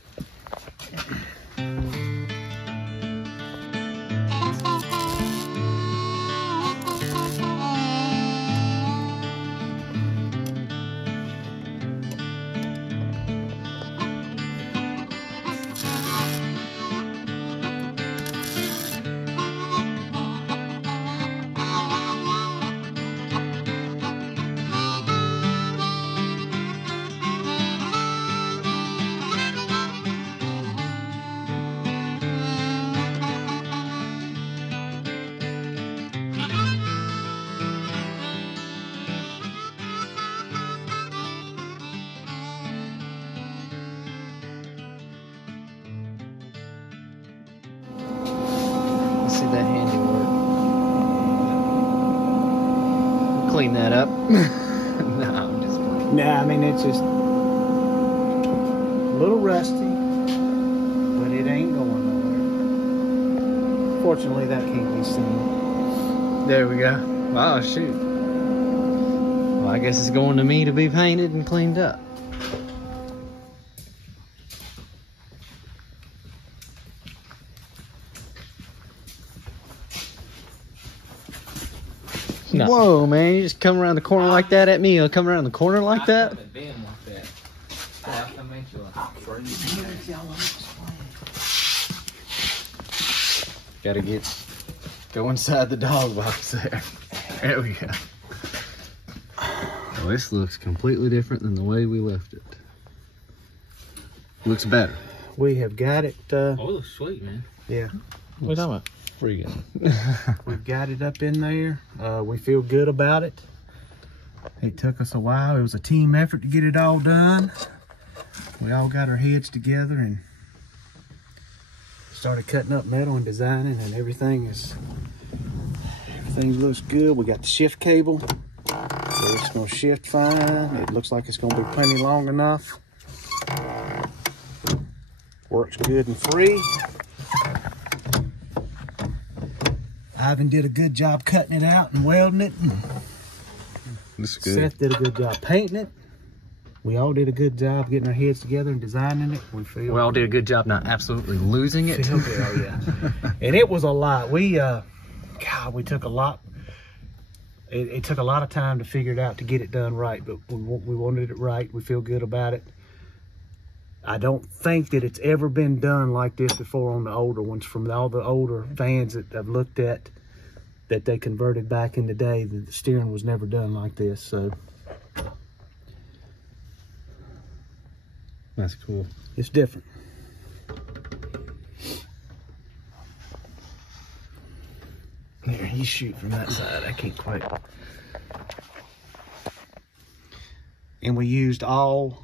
that handiwork. Clean that up. No, I'm just playing. Nah, I mean, it's just a little rusty, but it ain't going nowhere. Fortunately, that can't be seen. There we go. Oh, shoot. Well, I guess it's going to me to be painted and cleaned up. No. Whoa, man, you just come around the corner like that at me? You'll come around the corner like that? Gotta go inside the dog box there. There we go. Well, this looks completely different than the way we left it. Looks better. We have got it. Oh, it looks sweet, man. Yeah. What are you talking about? Freaking. We've got it up in there. We feel good about it. It took us a while. It was a team effort to get it all done. We all got our heads together and started cutting up metal and designing, and everything looks good. We got the shift cable. It's gonna shift fine. It looks like it's gonna be plenty long enough. Works good and free. Ivan did a good job cutting it out and welding it. Looks good. Seth did a good job painting it. We all did a good job getting our heads together and designing it. We all did a good job not absolutely losing it. Oh, yeah. And it was a lot. We took a lot. It took a lot of time to figure it out to get it done right, but we wanted it right. We feel good about it. I don't think that it's ever been done like this before on the older ones. From all the older vans that I've looked at that they converted back in the day, the steering was never done like this. So that's cool. It's different. There, you shoot from that side. I can't quite. And we used all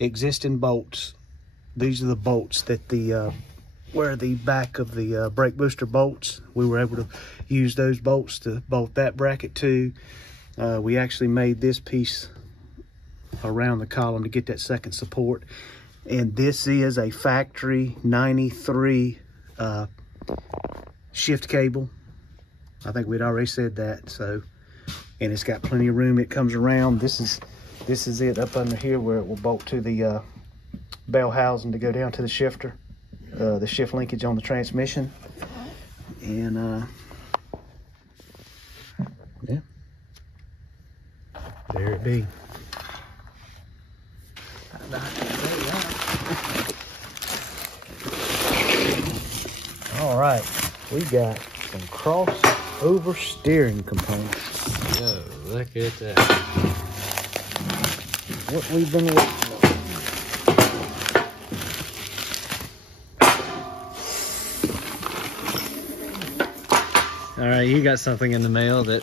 existing bolts. These are the bolts that where the back of the brake booster bolts. We were able to use those bolts to bolt that bracket to. We actually made this piece around the column to get that second support. And this is a factory 93 shift cable. I think we'd already said that. So, and it's got plenty of room. It comes around. This is it up under here where it will bolt to the bell housing to go down to the shifter, the shift linkage on the transmission. And yeah, there it be. All right, we got some crossover steering components. Yo, look at that. What we've been working on. All right, you got something in the mail that...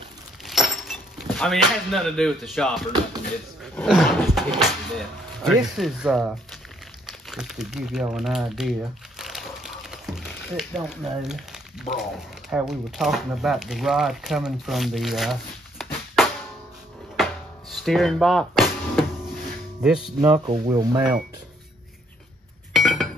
I mean, it has nothing to do with the shop or nothing. It's just kicked to death. This is just to give y'all an idea that don't know how we were talking about the rod coming from the steering box. This knuckle will mount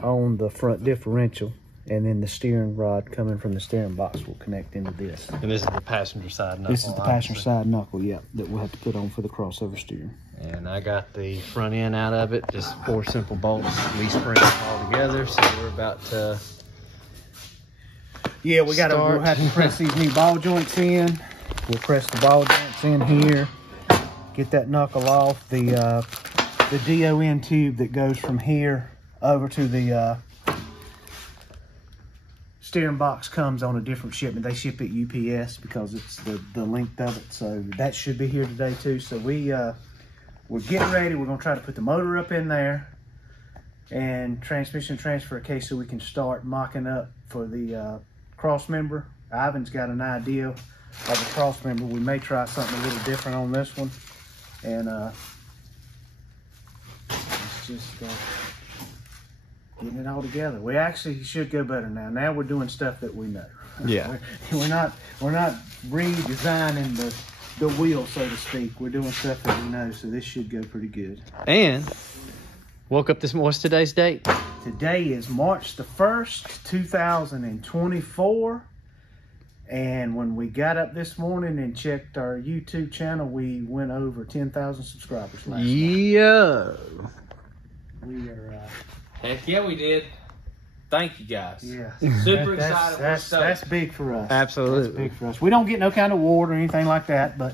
on the front differential, and then the steering rod coming from the steering box will connect into this. And this is the passenger side knuckle. This is the passenger side knuckle, yeah, that we'll have to put on for the crossover steering. And I got the front end out of it, just 4 simple bolts, we springs all together. So we're about to we'll have to press these new ball joints in. We'll press the ball joints in here, get that knuckle off. The DON tube that goes from here over to the steering box comes on a different shipment. They ship it UPS because it's the length of it. So that should be here today too. So we're getting ready. We're gonna try to put the motor up in there and transmission transfer case so we can start mocking up for the cross member. Ivan's got an idea of a cross member. We may try something a little different on this one. And let's just get getting it all together. We actually should go better now. Now we're doing stuff that we know. Yeah. We're not redesigning the wheel, so to speak. We're doing stuff that we know, so this should go pretty good. And woke up this morning. What's today's date? Today is March the 1st, 2024. And when we got up this morning and checked our YouTube channel, we went over 10,000 subscribers last night. Yo. We are, Heck yeah, we did. Thank you guys. yeah. Super excited. That's big for us. Absolutely. That's big for us. We don't get no kind of award or anything like that, but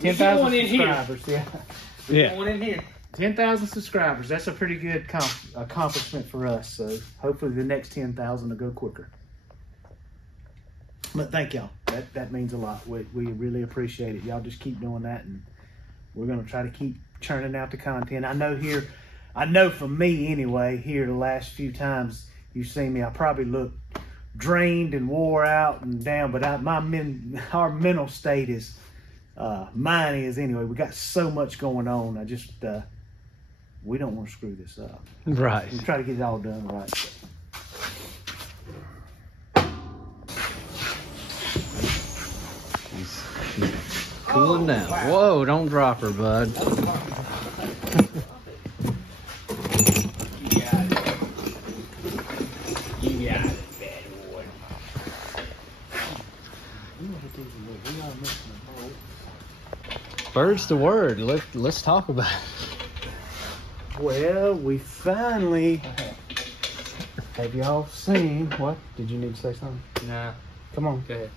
10,000 subscribers. Yeah. Yeah. Going in here. 10,000 subscribers. That's a pretty good accomplishment for us. So hopefully the next 10,000 will go quicker. But thank y'all. That means a lot. We really appreciate it. Y'all just keep doing that, and we're gonna try to keep churning out the content. I know for me anyway, here the last few times you've seen me, I probably look drained and wore out and down, but our mental state is, mine is anyway. We got so much going on. I just, we don't want to screw this up. Right. We try to get it all done right. He's cooling down. Wow. Whoa, don't drop her, bud. Bird's the word. Let's talk about it. Well, we finally, have y'all seen, what? Did you need to say something? Nah, Come on, go ahead.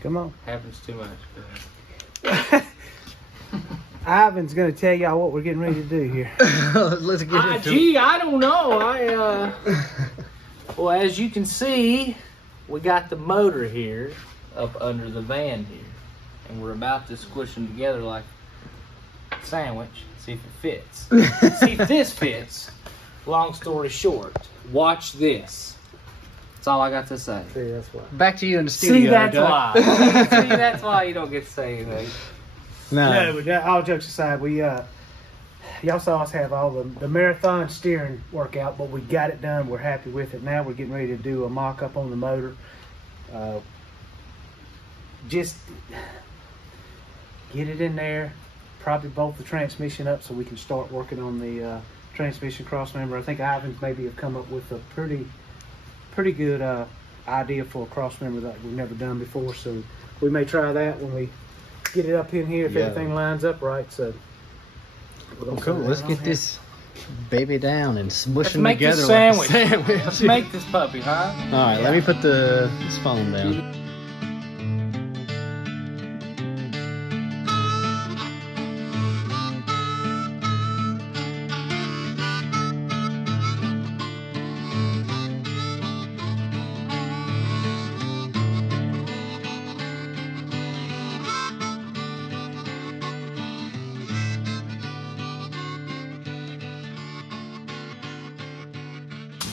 come on. Happens too much. Go ahead. Ivan's gonna tell y'all what we're getting ready to do here. Let's get into it. Gee, I don't know. Well, as you can see, we got the motor here up under the van here. And we're about to squish them together like a sandwich. See if it fits. See if this fits. Long story short, watch this. That's all I got to say. See, that's why. Back to you in the studio. See, that's Doug. why. See, that's why you don't get to say anything. No, but all jokes aside, we y'all saw us have all the marathon steering workout, but we got it done. We're happy with it. Now we're getting ready to do a mock-up on the motor. Just get it in there, probably bolt the transmission up so we can start working on the transmission cross member. I think Ivan's maybe have come up with a pretty good idea for a cross member that we've never done before, so we may try that when we get it up in here if everything lines up right. So Well, cool. Let's get this baby down and smush Let's them make together this like a sandwich. sandwich. Let's make this puppy, huh? All right, let me put this phone down.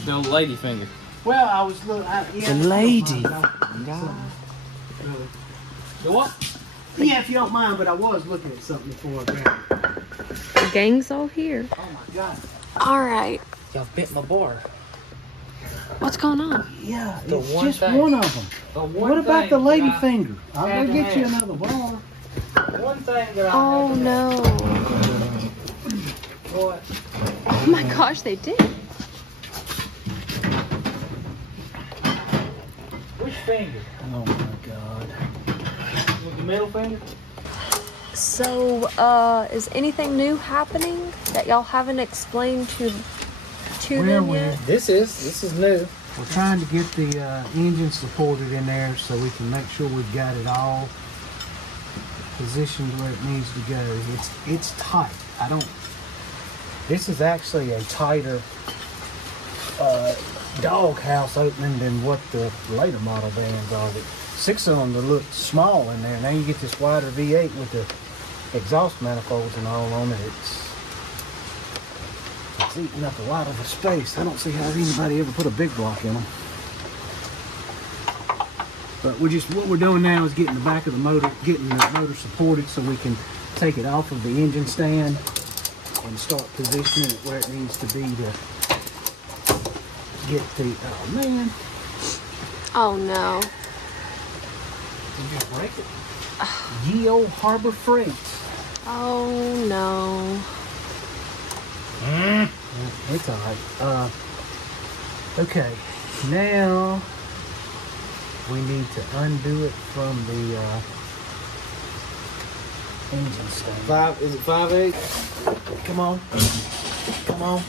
The lady finger. well, I was looking. The lady. You what? Yeah, if you don't mind, but I was looking at something before I grabbed it. The gang's all here. Oh my God. All right. Y'all bit my bar. What's going on? Yeah, The it's one just thing. one of them. The one What about the thing lady that I- finger? I'll had go to get you have. another bar. One thing that I Oh had to no. have. What? Oh my gosh, they did. Which finger? Oh my God. With the middle finger? So, is anything new happening that y'all haven't explained to them yet? This is new. We're trying to get the engine supported in there so we can make sure we've got it all positioned where it needs to go. It's tight. This is actually a tighter doghouse opening than what the later model vans are. The 6-cylinder looked small in there. Now you get this wider V8 with the exhaust manifolds and all on it. It's eating up a lot of the space. I don't see how anybody ever put a big block in them. But what we're doing now is getting the back of the motor, getting the motor supported so we can take it off of the engine stand and start positioning it where it needs to be to get the, oh man. Oh no. You just break it. Yall Harbor Freight. Oh no. It's alright. Okay, now we need to undo it from the engine stand. Is it 5/8? Come on. Come on.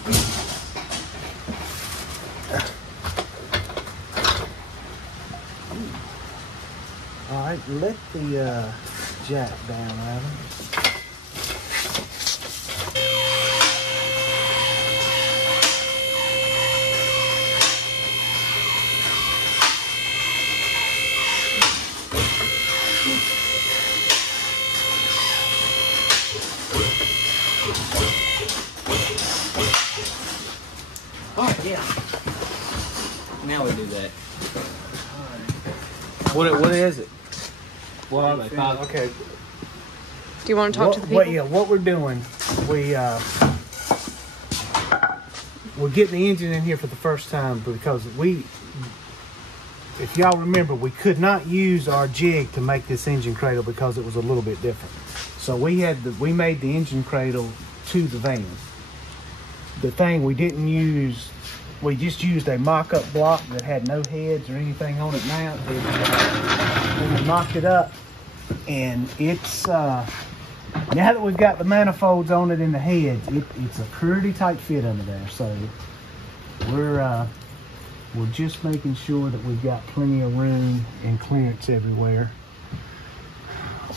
Alright, let the jack down, Adam. Oh, yeah. Now we do that. What is it? What are they? Okay. Do you want to talk to the people? What we're doing, we're getting the engine in here for the first time because if y'all remember, we could not use our jig to make this engine cradle because it was a little bit different. So we made the engine cradle to the van. The thing we didn't use, we just used a mock-up block that had no heads or anything on it now. We mocked it up, and it's now that we've got the manifolds on it and the heads, it's a pretty tight fit under there. So we're just making sure that we've got plenty of room and clearance everywhere.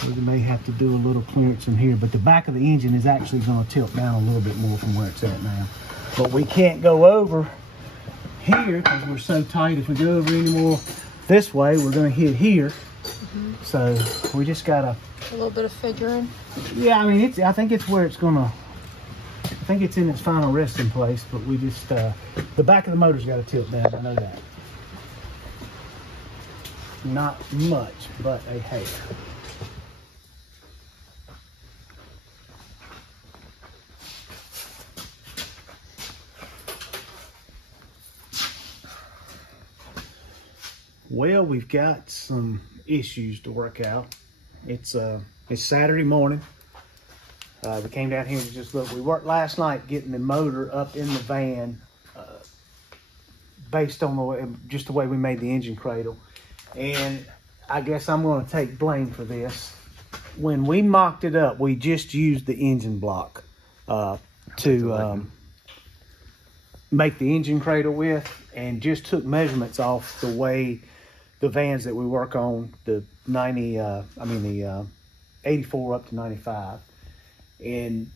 We may have to do a little clearance in here, but the back of the engine is actually going to tilt down a little bit more from where it's at now. But we can't go over here because we're so tight. If we go over any more this way, we're going to hit here. So we just got to... A little bit of figuring. Yeah, I mean, I think it's where it's going to... I think it's in its final resting place, but we just... the back of the motor's got to tilt down, I know that. Not much, but a hair. Well, we've got some issues to work out. It's Saturday morning. We came down here to just look. We worked last night getting the motor up in the van based on just the way we made the engine cradle. And I guess I'm going to take blame for this. When we mocked it up, we just used the engine block to make the engine cradle with, and just took measurements off the way the vans that we work on, the 84 up to 95, and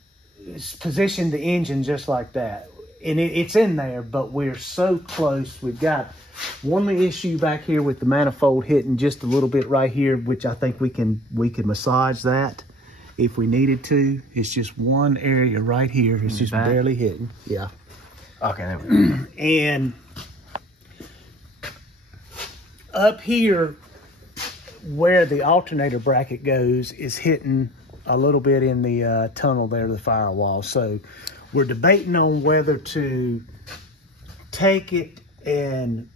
positioned the engine just like that. And it's in there, but we're so close. We've got one issue back here with the manifold hitting just a little bit right here, which I think we can massage that if we needed to. It's just one area right here. It's just barely hitting. Yeah. Okay, there we go. And up here where the alternator bracket goes is hitting a little bit in the tunnel there, the firewall. So we're debating on whether to take it and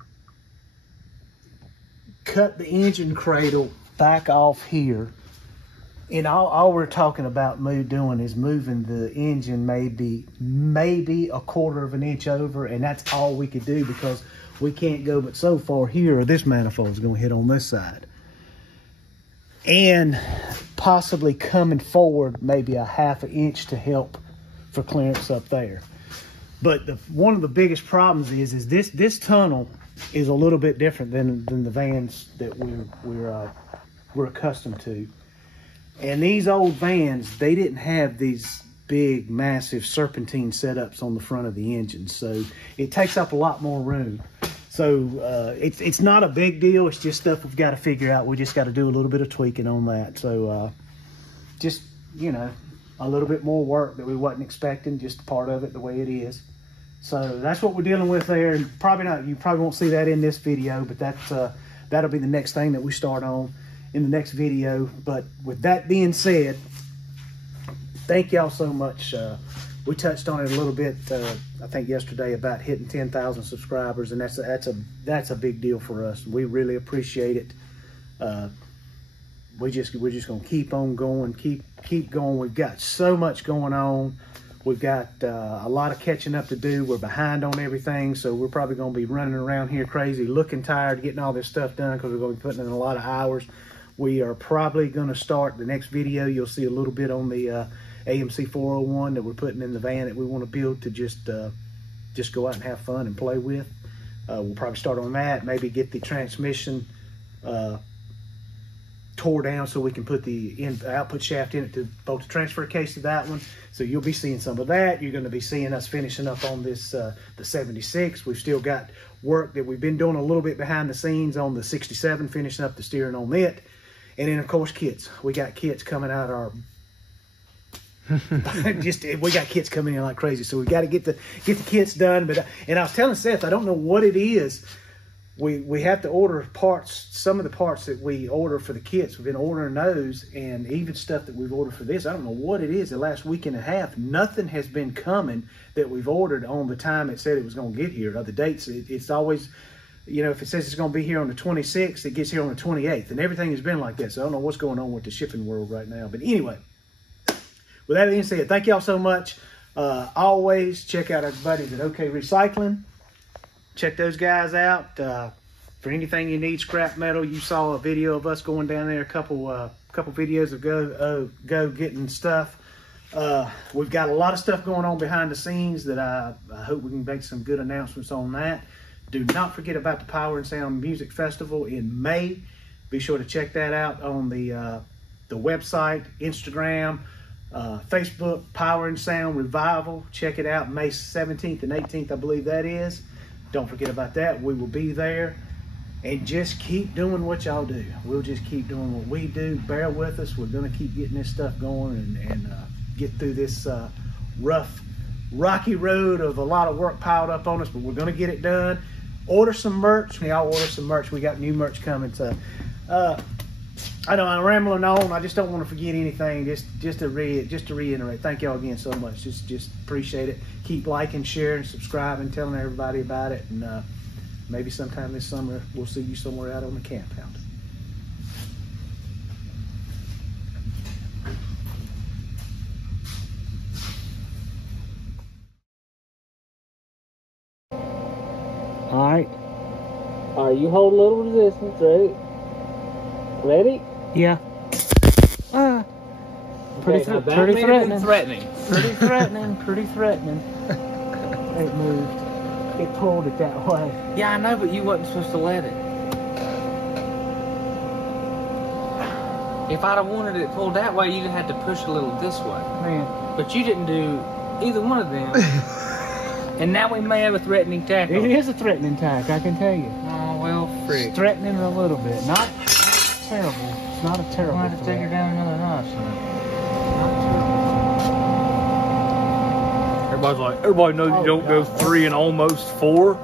cut the engine cradle back off here. And all we're talking about doing is moving the engine maybe a 1/4 of an inch over, and that's all we could do because we can't go but so far here, or this manifold is going to hit on this side. And possibly coming forward maybe a 1/2 inch to help for clearance up there. But one of the biggest problems is this tunnel is a little bit different than the vans that we're accustomed to. And these old vans, they didn't have these big, massive serpentine setups on the front of the engine. So it takes up a lot more room. So it's not a big deal. It's just stuff we've got to figure out. We just got to do a little bit of tweaking on that. So just, you know, a little bit more work that we wasn't expecting, just part of it the way it is. So that's what we're dealing with there. And you probably won't see that in this video, but that'll be the next thing that we start on in the next video. But with that being said, thank y'all so much we touched on it a little bit, I think yesterday, about hitting 10,000 subscribers, and that's a big deal for us. We really appreciate it. We're just gonna keep on going, keep going. We've got so much going on. We've got a lot of catching up to do. We're behind on everything, so we're probably gonna be running around here crazy, looking tired, getting all this stuff done because we're gonna be putting in a lot of hours. We are probably gonna start the next video. You'll see a little bit on the AMC 401 that we're putting in the van that we want to build to just go out and have fun and play with. We'll probably start on that, maybe get the transmission tore down so we can put the output shaft in it to bolt the transfer case to that one. So you'll be seeing some of that. You're going to be seeing us finishing up on this the 76. We've still got work that we've been doing a little bit behind the scenes on the 67, finishing up the steering on it. And then of course kits. We got kits coming out our we got kits coming in like crazy, so we got to get the kits done. But and I was telling Seth, I don't know what it is. We have to order parts. Some of the parts that we order for the kits, we've been ordering those, and even stuff that we've ordered for this. I don't know what it is. The last week and a half, nothing has been coming that we've ordered on the time it said it was going to get here. Other dates, it's always, you know, if it says it's going to be here on the 26th, it gets here on the 28th, and everything has been like that. So I don't know what's going on with the shipping world right now. But anyway. With that being said, thank y'all so much. Always check out our buddies at OK Recycling. Check those guys out. For anything you need, scrap metal, you saw a video of us going down there a couple videos ago getting stuff. We've got a lot of stuff going on behind the scenes that I hope we can make some good announcements on that. Do not forget about the Power and Sound Music Festival in May. Be sure to check that out on the website, Instagram, Facebook, Power and Sound Revival. Check it out, May 17th and 18th, I believe that is. Don't forget about that. We will be there. And just keep doing what y'all do. We'll just keep doing what we do. Bear with us. We're going to keep getting this stuff going and get through this rough, rocky road of a lot of work piled up on us, but we're going to get it done. Order some merch. Y'all order some merch. We got new merch coming. So, I know I'm rambling on. I just don't want to forget anything. Just to reiterate, thank y'all again so much. Just appreciate it. Keep liking, sharing, subscribing, telling everybody about it, and maybe sometime this summer we'll see you somewhere out on the compound. All right. All right, you hold a little resistance, right? Ready? Yeah. Pretty threatening. Pretty threatening. Pretty threatening. It moved. It pulled it that way. Yeah, I know, but you wasn't supposed to let it. If I'd have wanted it pulled that way, you'd have had to push a little this way. Man. But you didn't do either one of them. And now we may have a threatening tack. It is a threatening tack, I can tell you. Oh, well, frick. It's threatening a little bit. Not terrible. It's not a terrible We'll have to take her down another notch. Everybody knows you don't go 3 and almost 4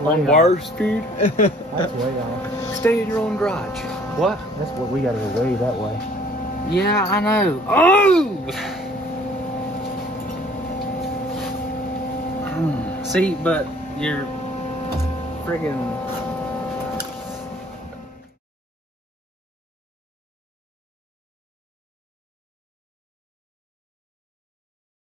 on wire speed. That's way off. Stay in your own garage. What? That's what we gotta go way that way. Yeah, I know. Oh! See, but you're friggin'